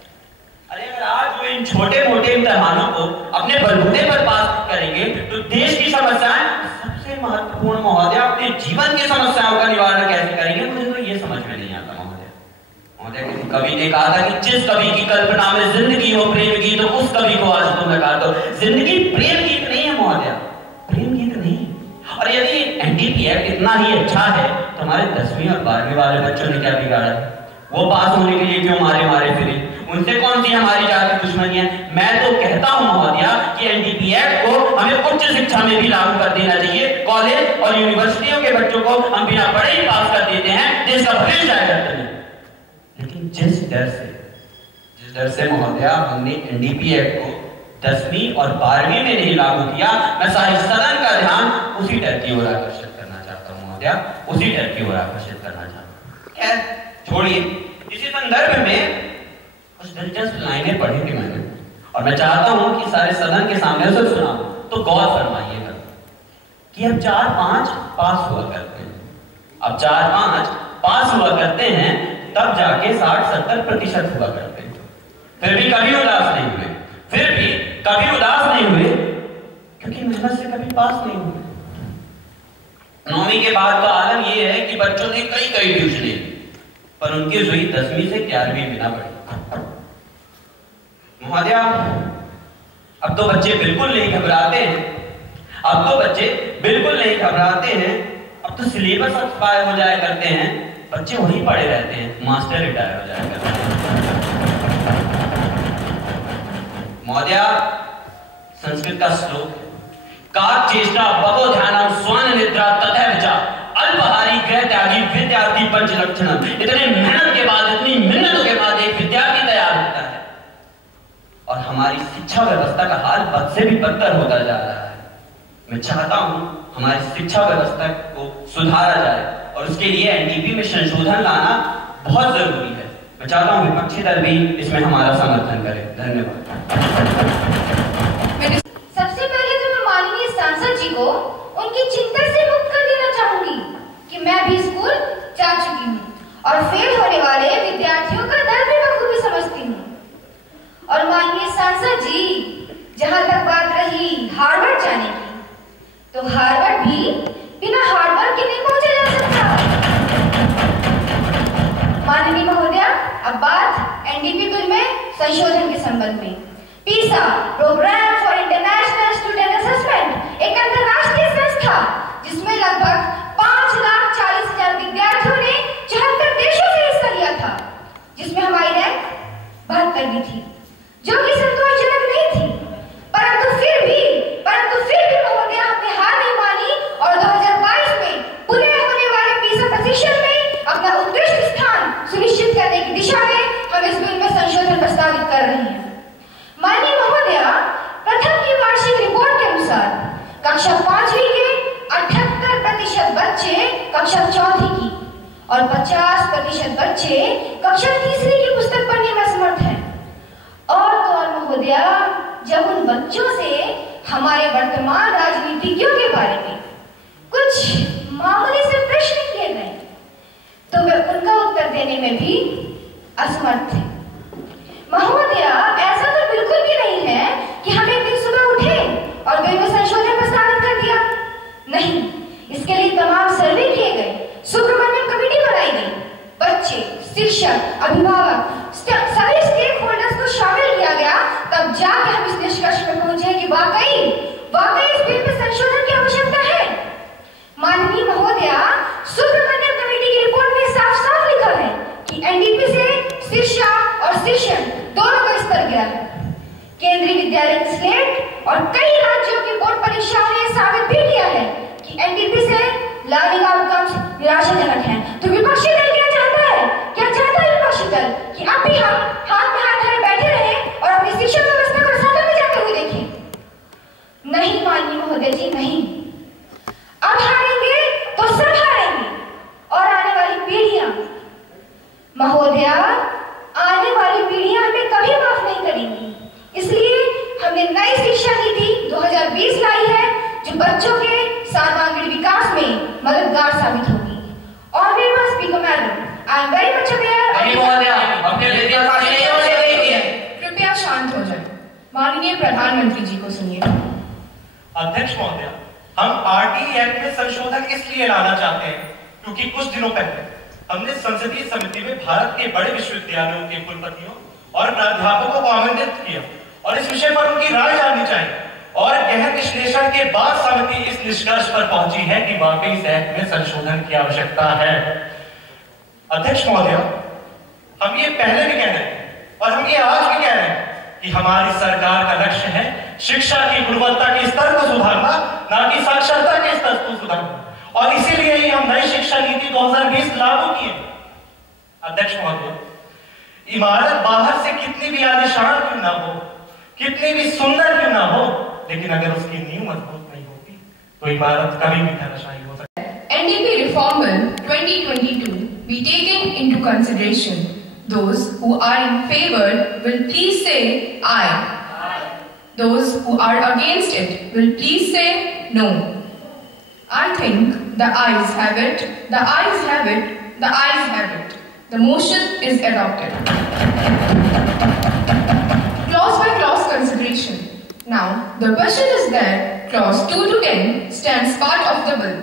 अरे अगर आज वो इन छोटे मोटे इम्तिहानों को अपने बलबूते पर पास करेंगे तो देश की समस्याएं, सबसे महत्वपूर्ण महोदया अपने जीवन की समस्याओं का निवारण कैसे करेंगे, मुझे तो ये समझ में नहीं आता। महोदया, किसी कवि ने कहा था कि जिस कवि की कल्पना में जिंदगी हो प्रेम की, तो उस कवि को आज तुम लगा दो। जिंदगी प्रेम गीत नहीं है महोदया, प्रेम गीत नहीं। और यदि एनडीपी एक्ट इतना ही अच्छा है तो हमारे 10वीं और 12वीं वाले बच्चों ने क्या बिगाड़ा है? वो पास होने के लिए क्यों मारे फिरे? उनसे कौन सी हमारी जाति दुश्मनी है? मैं तो कहता हूं महोदया कि एनडीपी एक्ट को हमें उच्च शिक्षा में भी लागू कर देना चाहिए। कॉलेज और यूनिवर्सिटियों के बच्चों को हम बिना पढ़े ही पास कर देते हैं, देश का भविष्य जाया करते हैं। लेकिन जिस डर से महोदया हमने एनडीपी एक्ट को 10वीं और 12वीं में नहीं लागू किया, मैं सारे सदन का ध्यान उसी डर की ओर आकर्षित करना चाहता हूं महोदया, उसी डर की ओर आकर्षित करना चाहता हूं। खैर छोड़िए, इसी संदर्भ में कुछ दिलचस्प लाइनें पढ़ी थी मैंने और मैं चाहता हूं कि सारे सदन के सामने उसे सुनाऊं। तो गौर फरमाइएगा कि अब 4-5 पास हुआ करते हैं, अब 4-5 पास हुआ करते हैं, तब जाके 60-70% हुआ करते हैं। फिर भी कभी उदास नहीं हुए, फिर भी कभी उदास नहीं हुए, क्योंकि मेहनत से कभी पास नहीं हुए। 9वीं के बाद का आलम यह है कि बच्चों ने कई ट्यूशन ली, पर उनकी सुई 10वीं से 11वीं में ना पड़ी। महोदया, अब तो बच्चे बिल्कुल नहीं घबराते हैं, अब तो बच्चे बिल्कुल नहीं घबराते हैं। अब तो सिलेबस एक्सपायर हो जाया करते हैं, बच्चे वहीं पड़े रहते हैं, मास्टर रिटायर हो जाया करते हैं। महोदया, संस्कृत का श्लोक काक चेष्टा बको ध्यानम स्वर्ण निद्रा तथा विचार अल्पहारी गृह त्यागी विद्यार्थी पंच लक्षणम। इतने मेहनत के बाद, इतनी मिन्नतों के बाद एक विद्यार्थी तैयार होता है और हमारी शिक्षा व्यवस्था का हाल बद से भी बदतर होता जा रहा है। मैं चाहता हूं हमारी शिक्षा व्यवस्था को सुधारा जाए और उसके लिए एनडीपी में संशोधन लाना बहुत जरूरी है। मैं चाहता हूं विपक्षी दल भी इसमें हमारा समर्थन करे। धन्यवाद। सबसे पहले तो मैं माननीय सांसद जी को उनकी चिंता से मुक्त कर देना चाहूंगी कि मैं भी स्कूल जा चुकी हूँ और फेल होने वाले विद्यार्थियों का दर्द भी बखूबी समझती हूँ। और माननीय सांसद जी, जहां तक बात रही हार्वर्ड जाने की, तो हार्वर्ड भी बिना हार्डवर्क के नहीं पहुंचा जा सकता। माननीय महोदया, अब बात एनडीपी बिल में संशोधन के संबंध में। PISA programme for international student assessment एक अंतरराष्ट्रीय संस्था जिसमें लगभग 5,40,000 विद्यार्थियों ने 74 देशों से हिस्सा लिया था, जिसमें हमारी रैंक 72वीं थी, जो कि संतोषजनक नहीं थी। परंतु फिर भी महोदया, हमने हार नहीं मानी और 2022 में पूरे होने वाले पीसा प्रशिक्षण में अपना उत्कृष्ट स्थान सुनिश्चित करने की दिशा में हम इस बिल में संशोधन प्रस्तावित कर रहे हैं। माननीय महोदया, प्रथम की वार्षिक रिपोर्ट के अनुसार कक्षा 5वीं के 78% बच्चे कक्षा 4वीं की और 50% बच्चे कक्षा 3वीं की पुस्तक पढ़ने में असमर्थ हैं। और तो और महोदया, जब उन बच्चों से हमारे वर्तमान राजनीतिज्ञों के बारे में कुछ मामूली से प्रश्न किए गए तो वे उनका उत्तर देने में भी असमर्थ थे। महोदया, ऐसा तो बिल्कुल भी नहीं है कि हम एक दिन सुबह उठे और बिल में संशोधन प्रस्तावित कर दिया। नहीं, इसके लिए तमाम सर्वे किए गए, सुब्रमण्यम कमेटी बनाई गई, बच्चे, शिक्षक, अभिभावक, सभी स्टेक होल्डर्स को शामिल किया गया, तब जाके हम इस निष्कर्ष पर पहुंचे कि वाकई इस बिल में संशोधन की आवश्यकता है। माननीय महोदया, सुब्रमण्यम कमेटी की रिपोर्ट में साफ-साफ लिखा है कि एनडीपी से शिक्षा और शिक्षण दोनों का स्तर गिरा है। केंद्रीय विद्यालय की स्लेट और कई राज्यों की बोर्ड परीक्षाओं ने साबित भी किया है कि एनडीपी से लर्निंग आउटकम्स निराशाजनक हैं। तो बच्चों के सर्वांगीण विकास में मददगार साबित होगी। Honorable Speaker Madam, I am very much aware of कृपया शांत हो जाए। माननीय प्रधानमंत्री जी को सुनिए। अध्यक्ष महोदय, हम आरटी एक्ट में संशोधन इसलिए लाना चाहते हैं क्योंकि कुछ दिनों पहले हमने संसदीय समिति में भारत के बड़े विश्वविद्यालयों के कुलपतियों और प्राध्यापकों को आमंत्रित किया और इस विषय पर उनकी राय जाननी चाहिए और गहन विश्लेषण के बाद समिति इस निष्कर्ष पर पहुंची है कि वाकई इस एक्ट में संशोधन की आवश्यकता है। अध्यक्ष महोदय, हम ये पहले भी कह रहे हैं और हम ये आज भी कह रहे हैं कि हमारी सरकार का लक्ष्य है शिक्षा की गुणवत्ता के स्तर को सुधारना, ना कि साक्षरता के स्तर को सुधारना, और इसीलिए ही हम नई शिक्षा नीति 2020 लागू किए। अध्यक्ष महोदय, इमारत बाहर से कितनी भी आलीशान क्यों ना हो, कितनी भी सुंदर क्यों ना हो, लेकिन अगर उसकी नींव मजबूत नहीं होती तो इमारत कभी भी धराशायी हो सकती है। NDP Reform Bill 2022 be taken into consideration. Those who are in favor will please say aye. Aye. Those who are against it will please say no. I think the ayes have it, the ayes have it, the ayes have it. The motion is adopted. Clause by clause consideration. Now, the question is that clause 2 to 10 stands part of the bill.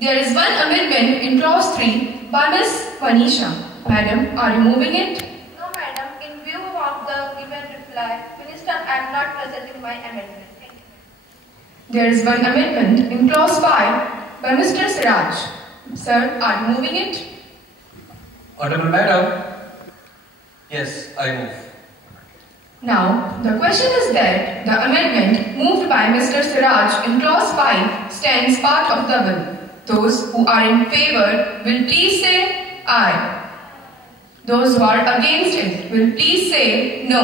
There is one amendment in clause 3 by Ms. Manisha. Madam, are you moving it? No, madam. In view of the given reply, Minister, I am not presenting my amendment. Thank you. There is one amendment in clause 5 by Mr. Siraj. Sir, are you moving it? Honorable Madam, yes, I move. Now, the question is that the amendment moved by Mr. Siraj in clause 5 stands part of the bill. Those who are in favor will please say aye. Those who are against it will please say no.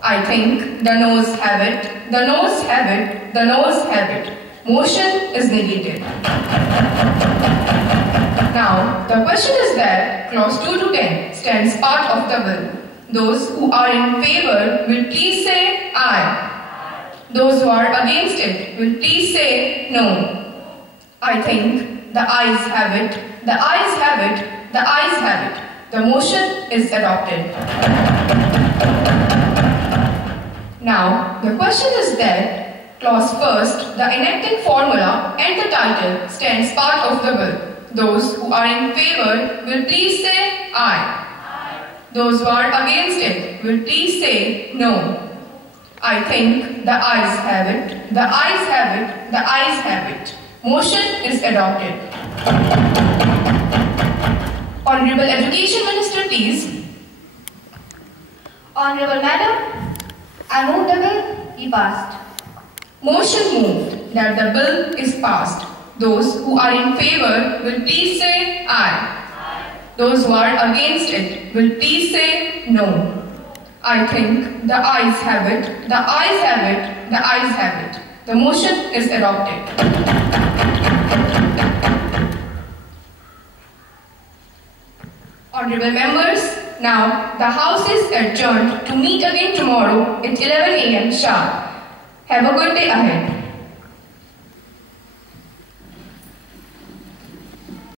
I think the noes have it, the noes have it, the noes have it. Motion is negated. Now, the question is that clause 2 to 10 stands part of the bill. Those who are in favor will please say aye. Those who are against it will please say no. I think the ayes have it, the ayes have it, the ayes have it. The motion is adopted. Now, the question is that clause first, the enacting formula and the title stands part of the bill. Those who are in favor will please say aye. Those who are against it will please say no. I think the ayes have it, the ayes have it, the ayes have it. Motion is adopted. Honorable Education Minister, please. Honorable Madam, I move the bill be passed. Motion moved that the bill is passed. Those who are in favor will please say aye. Those who are against it will please say no. I think the ayes have it, the ayes have it, the ayes have it. The motion is adopted. Honorable members, now the House is adjourned to meet again tomorrow at 11 a.m. sharp. Have a good day ahead.